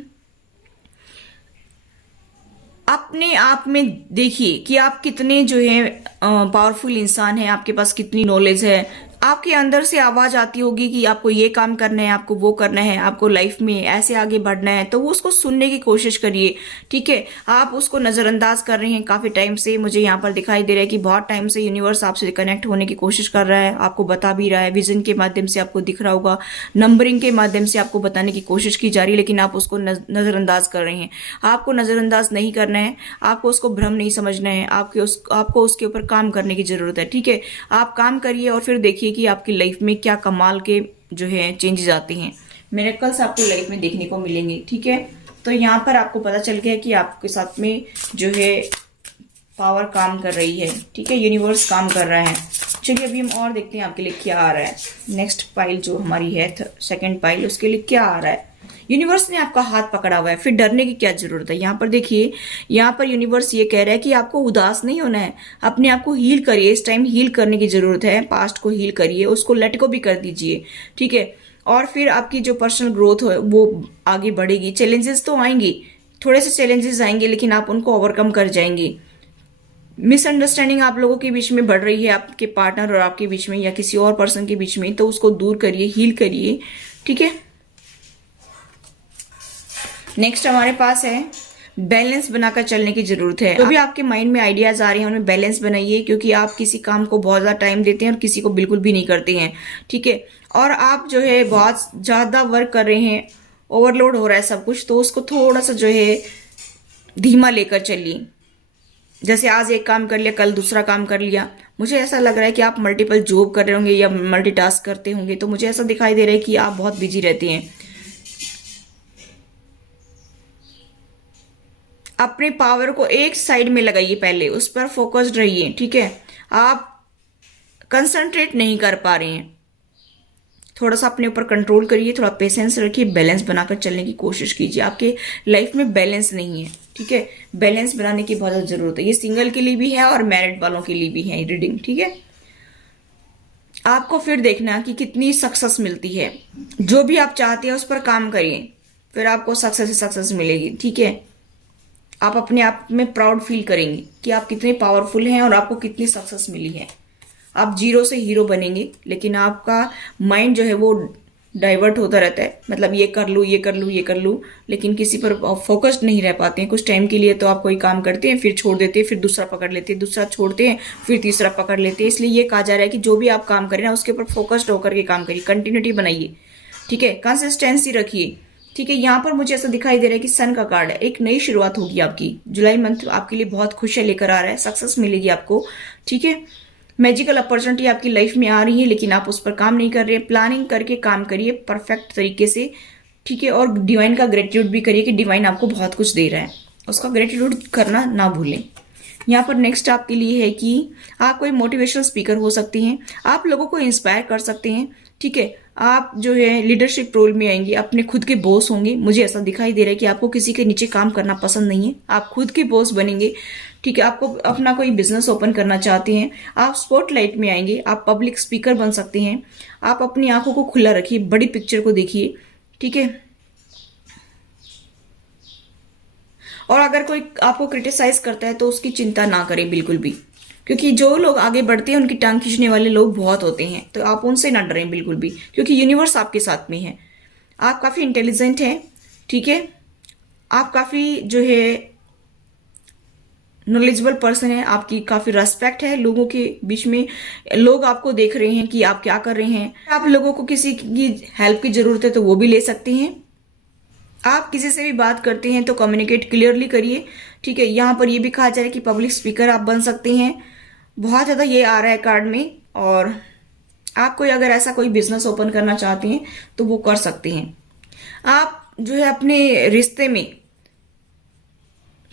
अपने आप में देखिए कि आप कितने जो है पावरफुल इंसान हैं, आपके पास कितनी नॉलेज है। आपके अंदर से आवाज आती होगी कि आपको ये काम करना है, आपको वो करना है, आपको लाइफ में ऐसे आगे बढ़ना है, तो वो उसको सुनने की कोशिश करिए, ठीक है। आप उसको नजरअंदाज कर रहे हैं काफी टाइम से। मुझे यहाँ पर दिखाई दे रहा है कि बहुत टाइम से यूनिवर्स आपसे कनेक्ट होने की कोशिश कर रहा है, आपको बता भी रहा है, विजन के माध्यम से आपको दिख रहा होगा, नंबरिंग के माध्यम से आपको बताने की कोशिश की जा रही है, लेकिन आप उसको नजरअंदाज कर रहे हैं। आपको नजरअंदाज नहीं करना है, आपको उसको भ्रम नहीं समझना है, आपको उसके ऊपर काम करने की जरूरत है, ठीक है। आप काम करिए और फिर देखिए कि आपकी लाइफ में क्या कमाल के जो है चेंजेस आते हैं। मिरेकल्स आपको लाइफ में देखने को मिलेंगे, ठीक है। तो यहाँ पर आपको पता चल गया कि आपके साथ में जो है पावर काम कर रही है, ठीक है, यूनिवर्स काम कर रहा है। चलिए अभी हम और देखते हैं आपके लिए क्या आ रहा है। नेक्स्ट पाइल जो हमारी है सेकंड पाइल, उसके लिए क्या आ रहा है। यूनिवर्स ने आपका हाथ पकड़ा हुआ है, फिर डरने की क्या जरूरत है। यहाँ पर देखिए, यहाँ पर यूनिवर्स ये कह रहा है कि आपको उदास नहीं होना है, अपने आप को हील करिए। इस टाइम हील करने की जरूरत है, पास्ट को हील करिए, उसको लेट को भी कर दीजिए, ठीक है। और फिर आपकी जो पर्सनल ग्रोथ है वो आगे बढ़ेगी। चैलेंजेस तो आएंगी, थोड़े से चैलेंजेस आएंगे, लेकिन आप उनको ओवरकम कर जाएंगे। मिसअंडरस्टैंडिंग आप लोगों के बीच में बढ़ रही है, आपके पार्टनर और आपके बीच में या किसी और पर्सन के बीच में, तो उसको दूर करिए, हील करिए, ठीक है। नेक्स्ट हमारे पास है बैलेंस बनाकर चलने की जरूरत है। जो भी आपके माइंड में आइडियाज आ रहे हैं उनमें बैलेंस बनाइए, क्योंकि आप किसी काम को बहुत ज्यादा टाइम देते हैं और किसी को बिल्कुल भी नहीं करते हैं, ठीक है। और आप जो है बहुत ज्यादा वर्क कर रहे हैं, ओवरलोड हो रहा है सब कुछ, तो उसको थोड़ा सा जो है धीमा लेकर चलिए, जैसे आज एक काम कर लिया, कल दूसरा काम कर लिया। मुझे ऐसा लग रहा है कि आप मल्टीपल जॉब कर रहे होंगे या मल्टीटास्क करते होंगे, तो मुझे ऐसा दिखाई दे रहा है कि आप बहुत बिजी रहते हैं। अपने पावर को एक साइड में लगाइए, पहले उस पर फोकस्ड रहिए, ठीक है। आप कंसंट्रेट नहीं कर पा रहे हैं, थोड़ा सा अपने ऊपर कंट्रोल करिए, थोड़ा पेशेंस रखिए, बैलेंस बनाकर चलने की कोशिश कीजिए। आपके लाइफ में बैलेंस नहीं है, ठीक है। बैलेंस बनाने की बहुत ज़्यादा जरूरत है। ये सिंगल के लिए भी है और मैरिड वालों के लिए भी है रीडिंग, ठीक है। आपको फिर देखना कि कितनी सक्सेस मिलती है। जो भी आप चाहते हैं उस पर काम करिए, फिर आपको सक्सेस ही सक्सेस मिलेगी, ठीक है। आप अपने आप में प्राउड फील करेंगे कि आप कितने पावरफुल हैं और आपको कितनी सक्सेस मिली है। आप जीरो से हीरो बनेंगे, लेकिन आपका माइंड जो है वो डाइवर्ट होता रहता है, मतलब ये कर लूँ, ये कर लूँ, ये कर लूँ, लेकिन किसी पर फोकस्ड नहीं रह पाते हैं। कुछ टाइम के लिए तो आप कोई काम करते हैं, फिर छोड़ देते हैं, फिर दूसरा पकड़ लेते हैं, दूसरा छोड़ते हैं, फिर तीसरा पकड़ लेते हैं। इसलिए ये कहा जा रहा है कि जो भी आप काम करें ना, उसके ऊपर फोकस्ड होकर के काम करिए, कंटिन्यूटी बनाइए, ठीक है, कंसिस्टेंसी रखिए, ठीक है। यहाँ पर मुझे ऐसा दिखाई दे रहा है कि सन का कार्ड है, एक नई शुरुआत होगी आपकी। जुलाई मंथ आपके लिए बहुत खुशियां लेकर आ रहा है, सक्सेस मिलेगी आपको, ठीक है। मैजिकल अपॉर्चुनिटी आपकी लाइफ में आ रही है, लेकिन आप उस पर काम नहीं कर रहे। प्लानिंग करके काम करिए परफेक्ट तरीके से, ठीक है। और डिवाइन का ग्रेटिट्यूड भी करिए कि डिवाइन आपको बहुत कुछ दे रहा है, उसका ग्रेटिट्यूड करना ना भूलें। यहाँ पर नेक्स्ट आपके लिए है कि आप कोई मोटिवेशनल स्पीकर हो सकती हैं, आप लोगों को इंस्पायर कर सकते हैं, ठीक है। आप जो है लीडरशिप रोल में आएंगे, अपने खुद के बॉस होंगे। मुझे ऐसा दिखाई दे रहा है कि आपको किसी के नीचे काम करना पसंद नहीं है, आप खुद के बॉस बनेंगे, ठीक है। आपको अपना कोई बिजनेस ओपन करना चाहते हैं, आप स्पॉटलाइट में आएंगे, आप पब्लिक स्पीकर बन सकते हैं। आप अपनी आंखों को खुला रखिए, बड़ी पिक्चर को देखिए, ठीक है। और अगर कोई आपको क्रिटिसाइज करता है तो उसकी चिंता ना करें बिल्कुल भी, क्योंकि जो लोग आगे बढ़ते हैं उनकी टांग खींचने वाले लोग बहुत होते हैं, तो आप उनसे ना डरें बिल्कुल भी, क्योंकि यूनिवर्स आपके साथ में है। आप काफ़ी इंटेलिजेंट हैं, ठीक है। आप काफ़ी जो है नॉलेजेबल पर्सन है, आपकी काफ़ी रेस्पेक्ट है लोगों के बीच में। लोग आपको देख रहे हैं कि आप क्या कर रहे हैं। आप लोगों को किसी की हेल्प की ज़रूरत है तो वो भी ले सकते हैं। आप किसी से भी बात करते हैं तो कम्युनिकेट क्लियरली करिए, ठीक है। यहाँ पर ये भी कहा जा रहा है कि पब्लिक स्पीकर आप बन सकते हैं, बहुत ज़्यादा ये आ रहा है कार्ड में। और आप कोई अगर ऐसा कोई बिजनेस ओपन करना चाहते हैं तो वो कर सकते हैं। आप जो है अपने रिश्ते में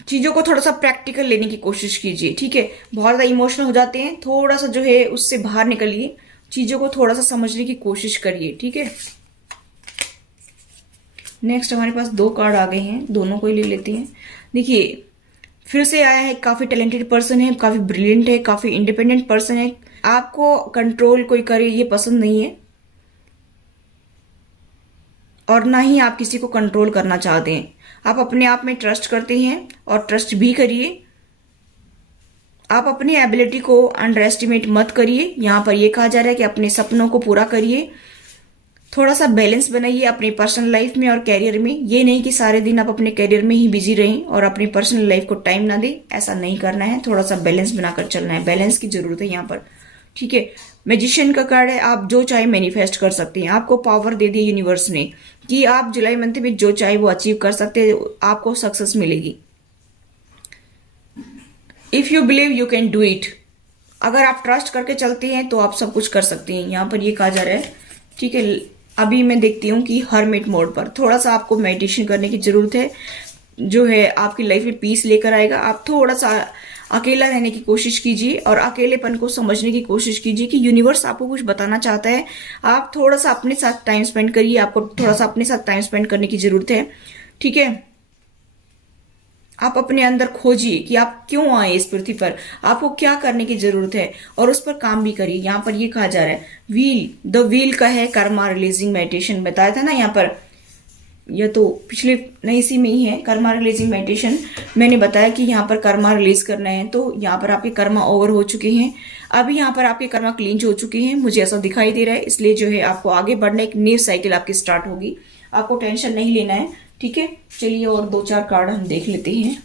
चीज़ों को थोड़ा सा प्रैक्टिकल लेने की कोशिश कीजिए, ठीक है। बहुत ज़्यादा इमोशनल हो जाते हैं, थोड़ा सा जो है उससे बाहर निकलिए, चीज़ों को थोड़ा सा समझने की कोशिश करिए, ठीक है। नेक्स्ट हमारे पास दो कार्ड आ गए हैं, दोनों को ही ले लेते हैं। देखिए फिर से आया है, काफ़ी टैलेंटेड पर्सन है, काफ़ी ब्रिलियंट है, काफ़ी इंडिपेंडेंट पर्सन है। आपको कंट्रोल कोई करे ये पसंद नहीं है, और ना ही आप किसी को कंट्रोल करना चाहते हैं। आप अपने आप में ट्रस्ट करते हैं और ट्रस्ट भी करिए। आप अपनी एबिलिटी को अंडर एस्टिमेट मत करिए। यहाँ पर यह कहा जा रहा है कि अपने सपनों को पूरा करिए, थोड़ा सा बैलेंस बनाइए अपनी पर्सनल लाइफ में और कैरियर में। ये नहीं कि सारे दिन आप अपने कैरियर में ही बिजी रहें और अपनी पर्सनल लाइफ को टाइम ना दें, ऐसा नहीं करना है। थोड़ा सा बैलेंस बनाकर चलना है, बैलेंस की जरूरत है यहाँ पर, ठीक है। मैजिशियन का कार्ड है, आप जो चाहे मैनिफेस्ट कर सकते हैं। आपको पावर दे दी यूनिवर्स ने कि आप जुलाई मंथ में जो चाहे वो अचीव कर सकते हैं, आपको सक्सेस मिलेगी। If you believe you can do it. अगर आप ट्रस्ट करके चलते हैं तो आप सब कुछ कर सकते हैं, यहाँ पर ये कहा जा रहा है, ठीक है। अभी मैं देखती हूँ कि हरमिट मोड पर थोड़ा सा आपको मेडिटेशन करने की जरूरत है, जो है आपकी लाइफ में पीस लेकर आएगा। आप थोड़ा सा अकेला रहने की कोशिश कीजिए और अकेलेपन को समझने की कोशिश कीजिए कि यूनिवर्स आपको कुछ बताना चाहता है। आप थोड़ा सा अपने साथ टाइम स्पेंड करिए, आपको थोड़ा सा अपने साथ टाइम स्पेंड करने की जरूरत है, ठीक है। आप अपने अंदर खोजिए कि आप क्यों आए इस पृथ्वी पर, आपको क्या करने की जरूरत है, और उस पर काम भी करिए। यहाँ पर ये कहा जा रहा है व्हील, द व्हील का है कर्मा रिलीजिंग मेडिटेशन, बताया था ना यहाँ पर। यह तो पिछले नई सी में ही है, कर्मा रिलीजिंग मेडिटेशन। मैंने बताया कि यहाँ पर कर्मा रिलीज करना है, तो यहाँ पर आपके कर्मा ओवर हो चुके हैं, अभी यहाँ पर आपके कर्मा क्लींच हो चुके हैं, मुझे ऐसा दिखाई दे रहा है। इसलिए जो है आपको आगे बढ़ना, एक न्यू साइकिल आपकी स्टार्ट होगी, आपको टेंशन नहीं लेना है, ठीक है। चलिए और दो चार कार्ड हम देख लेते हैं।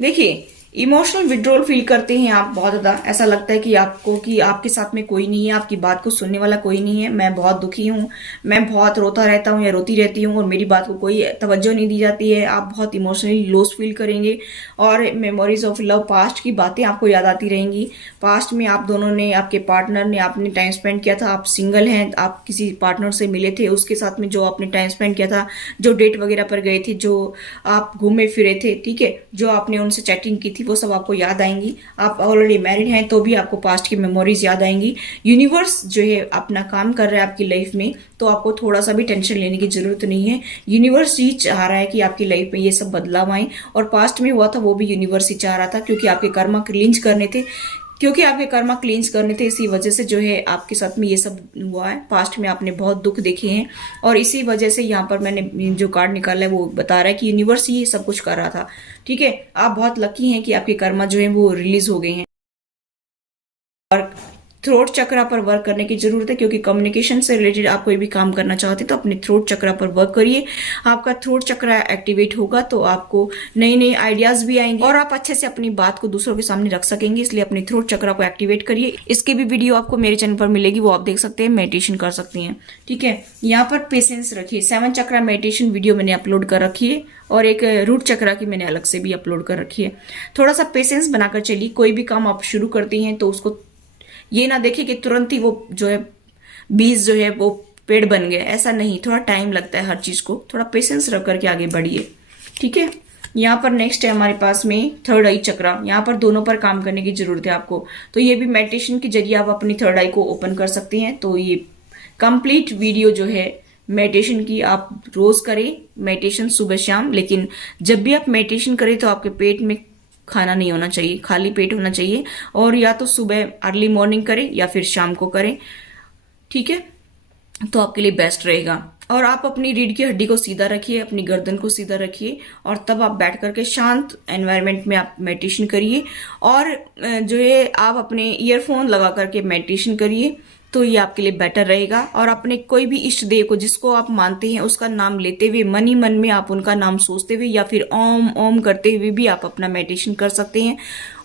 देखिए इमोशनल विड्रॉल फील करते हैं आप बहुत ज्यादा। ऐसा लगता है कि आपको कि आपके साथ में कोई नहीं है, आपकी बात को सुनने वाला कोई नहीं है। मैं बहुत दुखी हूँ, मैं बहुत रोता रहता हूँ या रोती रहती हूँ और मेरी बात को कोई तवज्जो नहीं दी जाती है। आप बहुत इमोशनली लॉस फील करेंगे और मेमोरीज ऑफ लव, पास्ट की बातें आपको याद आती रहेंगी। पास्ट में आप दोनों ने, आपके पार्टनर ने, आपने टाइम स्पेंड किया था। आप सिंगल हैं, आप किसी पार्टनर से मिले थे, उसके साथ में जो आपने टाइम स्पेंड किया था, जो डेट वगैरह पर गए थे, जो आप घूमे फिरे थे, ठीक है, जो आपने उनसे चैटिंग की थी, वो सब आपको याद आएंगी। आप ऑलरेडी मैरिड हैं तो भी आपको पास्ट की मेमोरीज याद आएंगी। यूनिवर्स जो है अपना काम कर रहा है आपकी लाइफ में, तो आपको थोड़ा सा भी टेंशन लेने की जरूरत नहीं है। यूनिवर्स ही चाह रहा है कि आपकी लाइफ में ये सब बदलाव आए, और पास्ट में हुआ था वो भी यूनिवर्स ही चाह रहा था, क्योंकि आपके कर्मा क्लींज करने थे, इसी वजह से जो है आपके साथ में ये सब हुआ है। पास्ट में आपने बहुत दुख देखे हैं और इसी वजह से यहाँ पर मैंने जो कार्ड निकाला है वो बता रहा है कि यूनिवर्स ही सब कुछ कर रहा था। ठीक है, आप बहुत लकी हैं कि आपके कर्मा जो है वो रिलीज हो गए हैं। और थ्रोट चक्रा पर वर्क करने की जरूरत है, क्योंकि कम्युनिकेशन से रिलेटेड आप कोई भी काम करना चाहते हैं तो अपने थ्रोट चक्रा पर वर्क करिए। आपका थ्रोट चक्रा एक्टिवेट होगा तो आपको नई नई आइडियाज भी आएंगे और आप अच्छे से अपनी बात को दूसरों के सामने रख सकेंगे। इसलिए अपने थ्रोट चक्रा को एक्टिवेट करिए। इसकी भी वीडियो आपको मेरे चैनल पर मिलेगी, वो आप देख सकते हैं, मेडिटेशन कर सकती हैं। ठीक है, यहाँ पर पेशेंस रखिए। 7 चक्रा मेडिटेशन वीडियो मैंने अपलोड कर रखी है और एक रूट चक्रा की मैंने अलग से भी अपलोड कर रखी है। थोड़ा सा पेशेंस बनाकर चलिए। कोई भी काम आप शुरू करती हैं तो उसको ये ना देखिए कि तुरंत ही वो जो है बीज जो है वो पेड़ बन गया, ऐसा नहीं। थोड़ा टाइम लगता है हर चीज को, थोड़ा पेशेंस रख करके आगे बढ़िए। ठीक है, यहाँ पर नेक्स्ट है हमारे पास में थर्ड आई चक्रा। यहाँ पर दोनों पर काम करने की जरूरत है आपको। तो ये भी मेडिटेशन के जरिए आप अपनी थर्ड आई को ओपन कर सकते हैं। तो ये कंप्लीट वीडियो जो है मेडिटेशन की आप रोज करें, मेडिटेशन सुबह शाम। लेकिन जब भी आप मेडिटेशन करें तो आपके पेट में खाना नहीं होना चाहिए, खाली पेट होना चाहिए। और या तो सुबह अर्ली मॉर्निंग करें या फिर शाम को करें। ठीक है, तो आपके लिए बेस्ट रहेगा। और आप अपनी रीढ़ की हड्डी को सीधा रखिए, अपनी गर्दन को सीधा रखिए और तब आप बैठ करके शांत एनवायरनमेंट में आप मेडिटेशन करिए। और जो है आप अपने ईयरफोन लगा करके मेडिटेशन करिए, तो ये आपके लिए बेटर रहेगा। और अपने कोई भी इष्ट देव को, जिसको आप मानते हैं, उसका नाम लेते हुए मन ही मन में आप उनका नाम सोचते हुए या फिर ओम ओम करते हुए भी आप अपना मेडिटेशन कर सकते हैं।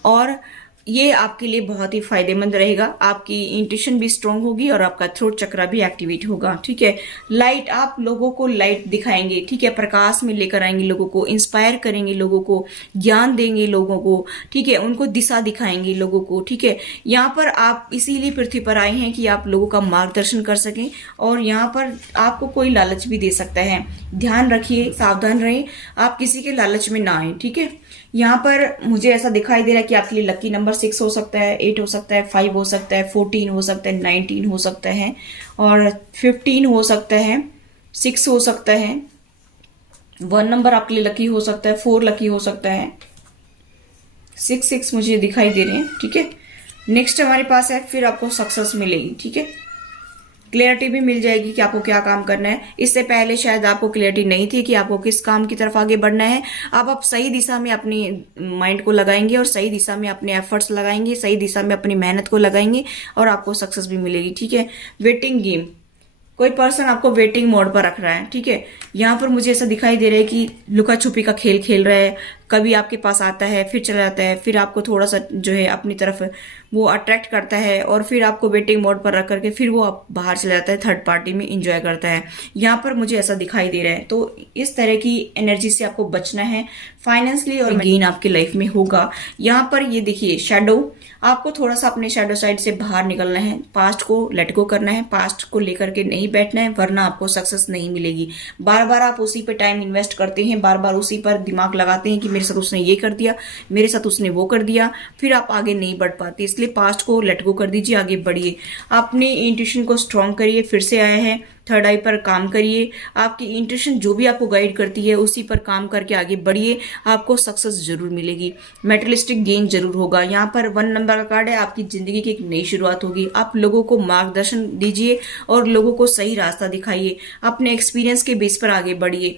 और ये आपके लिए बहुत ही फायदेमंद रहेगा। आपकी इंट्यूशन भी स्ट्रांग होगी और आपका थ्रोट चक्रा भी एक्टिवेट होगा। ठीक है, लाइट, आप लोगों को लाइट दिखाएंगे। ठीक है, प्रकाश में लेकर आएंगे लोगों को, इंस्पायर करेंगे लोगों को, ज्ञान देंगे लोगों को। ठीक है, उनको दिशा दिखाएंगे लोगों को। ठीक है, यहाँ पर आप इसीलिए पृथ्वी पर आए हैं कि आप लोगों का मार्गदर्शन कर सकें। और यहाँ पर आपको कोई लालच भी दे सकता है, ध्यान रखिए, सावधान रहें, आप किसी के लालच में ना आए। ठीक है, यहाँ पर मुझे ऐसा दिखाई दे रहा है कि आपके लिए लकी नंबर 6 हो सकता है, 8 हो सकता है, 5 हो सकता है, 14 हो सकता है, 19 हो सकता है और 15 हो सकता है, 6 हो सकता है, 1 नंबर आपके लिए लकी हो सकता है, 4 लकी हो सकता है, 6 मुझे दिखाई दे रहे हैं। ठीक है, नेक्स्ट हमारे पास है, फिर आपको सक्सेस मिलेगी। ठीक है, क्लियरिटी भी मिल जाएगी कि आपको क्या काम करना है। इससे पहले शायद आपको क्लियरिटी नहीं थी कि आपको किस काम की तरफ आगे बढ़ना है। अब आप सही दिशा में अपनी माइंड को लगाएंगे और सही दिशा में अपने एफर्ट्स लगाएंगे, सही दिशा में अपनी मेहनत को लगाएंगे और आपको सक्सेस भी मिलेगी। ठीक है, वेटिंग गेम, कोई पर्सन आपको वेटिंग मोड पर रख रहा है। ठीक है, यहाँ पर मुझे ऐसा दिखाई दे रहा है कि लुका छुपी का खेल खेल रहा है। कभी आपके पास आता है, फिर चला जाता है, फिर आपको थोड़ा सा जो है अपनी तरफ वो अट्रैक्ट करता है और फिर आपको वेटिंग मोड पर रख करके फिर वो आप बाहर चला जाता है, थर्ड पार्टी में इंजॉय करता है। यहाँ पर मुझे ऐसा दिखाई दे रहा है। तो इस तरह की एनर्जी से आपको बचना है। फाइनेंशियली और गेन आपकी लाइफ में होगा। यहाँ पर ये देखिए शैडो, आपको थोड़ा सा अपने शैडो साइड से बाहर निकलना है, पास्ट को लेट गो करना है, पास्ट को लेकर के नहीं बैठना है, वरना आपको सक्सेस नहीं मिलेगी। बार बार आप उसी पे टाइम इन्वेस्ट करते हैं, बार बार उसी पर दिमाग लगाते हैं कि मेरे साथ उसने ये कर दिया, मेरे साथ उसने वो कर दिया, फिर आप आगे नहीं बढ़ पाते। इसलिए पास्ट को लेट गो कर दीजिए, आगे बढ़िए। अपने इंट्यूशन को स्ट्रांग करिए। फिर से आया है, थर्ड आई पर काम करिए। आपकी इंट्यूशन जो भी आपको गाइड करती है उसी पर काम करके आगे बढ़िए, आपको सक्सेस जरूर मिलेगी। मेटेरियलिस्टिक गेन जरूर होगा। यहाँ पर 1 नंबर का कार्ड है, आपकी जिंदगी की एक नई शुरुआत होगी। आप लोगों को मार्गदर्शन दीजिए और लोगों को सही रास्ता दिखाइए, अपने एक्सपीरियंस के बेस पर आगे बढ़िए।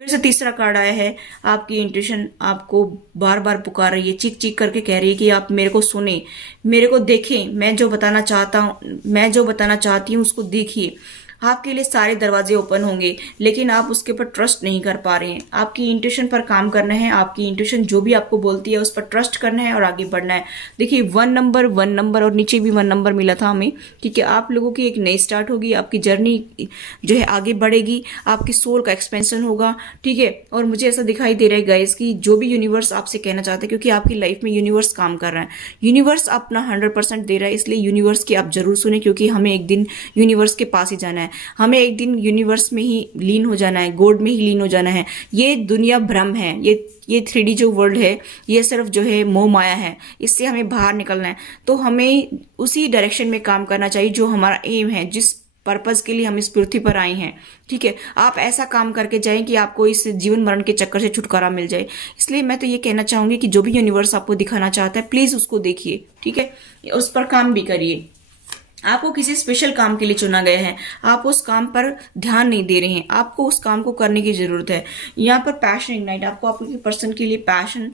फिर से तीसरा कार्ड आया है, आपकी इंट्यूशन आपको बार बार पुकार रही है, चीख चीख करके कह रही है कि आप मेरे को सुने, मेरे को देखें, मैं जो बताना चाहता हूँ, मैं जो बताना चाहती हूँ उसको देखिए। आपके लिए सारे दरवाजे ओपन होंगे, लेकिन आप उसके ऊपर ट्रस्ट नहीं कर पा रहे हैं। आपकी इंट्यूशन पर काम करना है, आपकी इंट्यूशन जो भी आपको बोलती है उस पर ट्रस्ट करना है और आगे बढ़ना है। देखिए 1 नंबर और नीचे भी 1 नंबर मिला था हमें, क्योंकि आप लोगों की एक नई स्टार्ट होगी, आपकी जर्नी जो है आगे बढ़ेगी, आपकी सोल का एक्सपेंशन होगा, ठीक है। और मुझे ऐसा दिखाई दे रहा है गाइस कि जो भी यूनिवर्स आपसे कहना चाहते हैं, क्योंकि आपकी लाइफ में यूनिवर्स काम कर रहा है, यूनिवर्स अपना 100% दे रहा है, इसलिए यूनिवर्स की आप जरूर सुने, क्योंकि हमें एक दिन यूनिवर्स के पास ही जाना है, हमें एक दिन यूनिवर्स में ही लीन हो जाना है, गॉड में ही लीन हो जाना है। ये दुनिया भ्रम है, ये 3D जो वर्ल्ड है ये सिर्फ जो है मोह माया है, इससे हमें बाहर निकलना है। तो हमें उसी डायरेक्शन में काम करना चाहिए जो हमारा एम है, जिस पर्पज के लिए हम इस पृथ्वी पर आए हैं, ठीक है। आप ऐसा काम करके जाएं कि आपको इस जीवन मरण के चक्कर से छुटकारा मिल जाए। इसलिए मैं तो ये कहना चाहूंगी कि जो भी यूनिवर्स आपको दिखाना चाहता है प्लीज उसको देखिए, ठीक है, उस पर काम भी करिए। आपको किसी स्पेशल काम के लिए चुना गया है, आप उस काम पर ध्यान नहीं दे रहे हैं, आपको उस काम को करने की जरूरत है। यहाँ पर पैशन इग्नाइट, आपको आपके पर्सन के लिए पैशन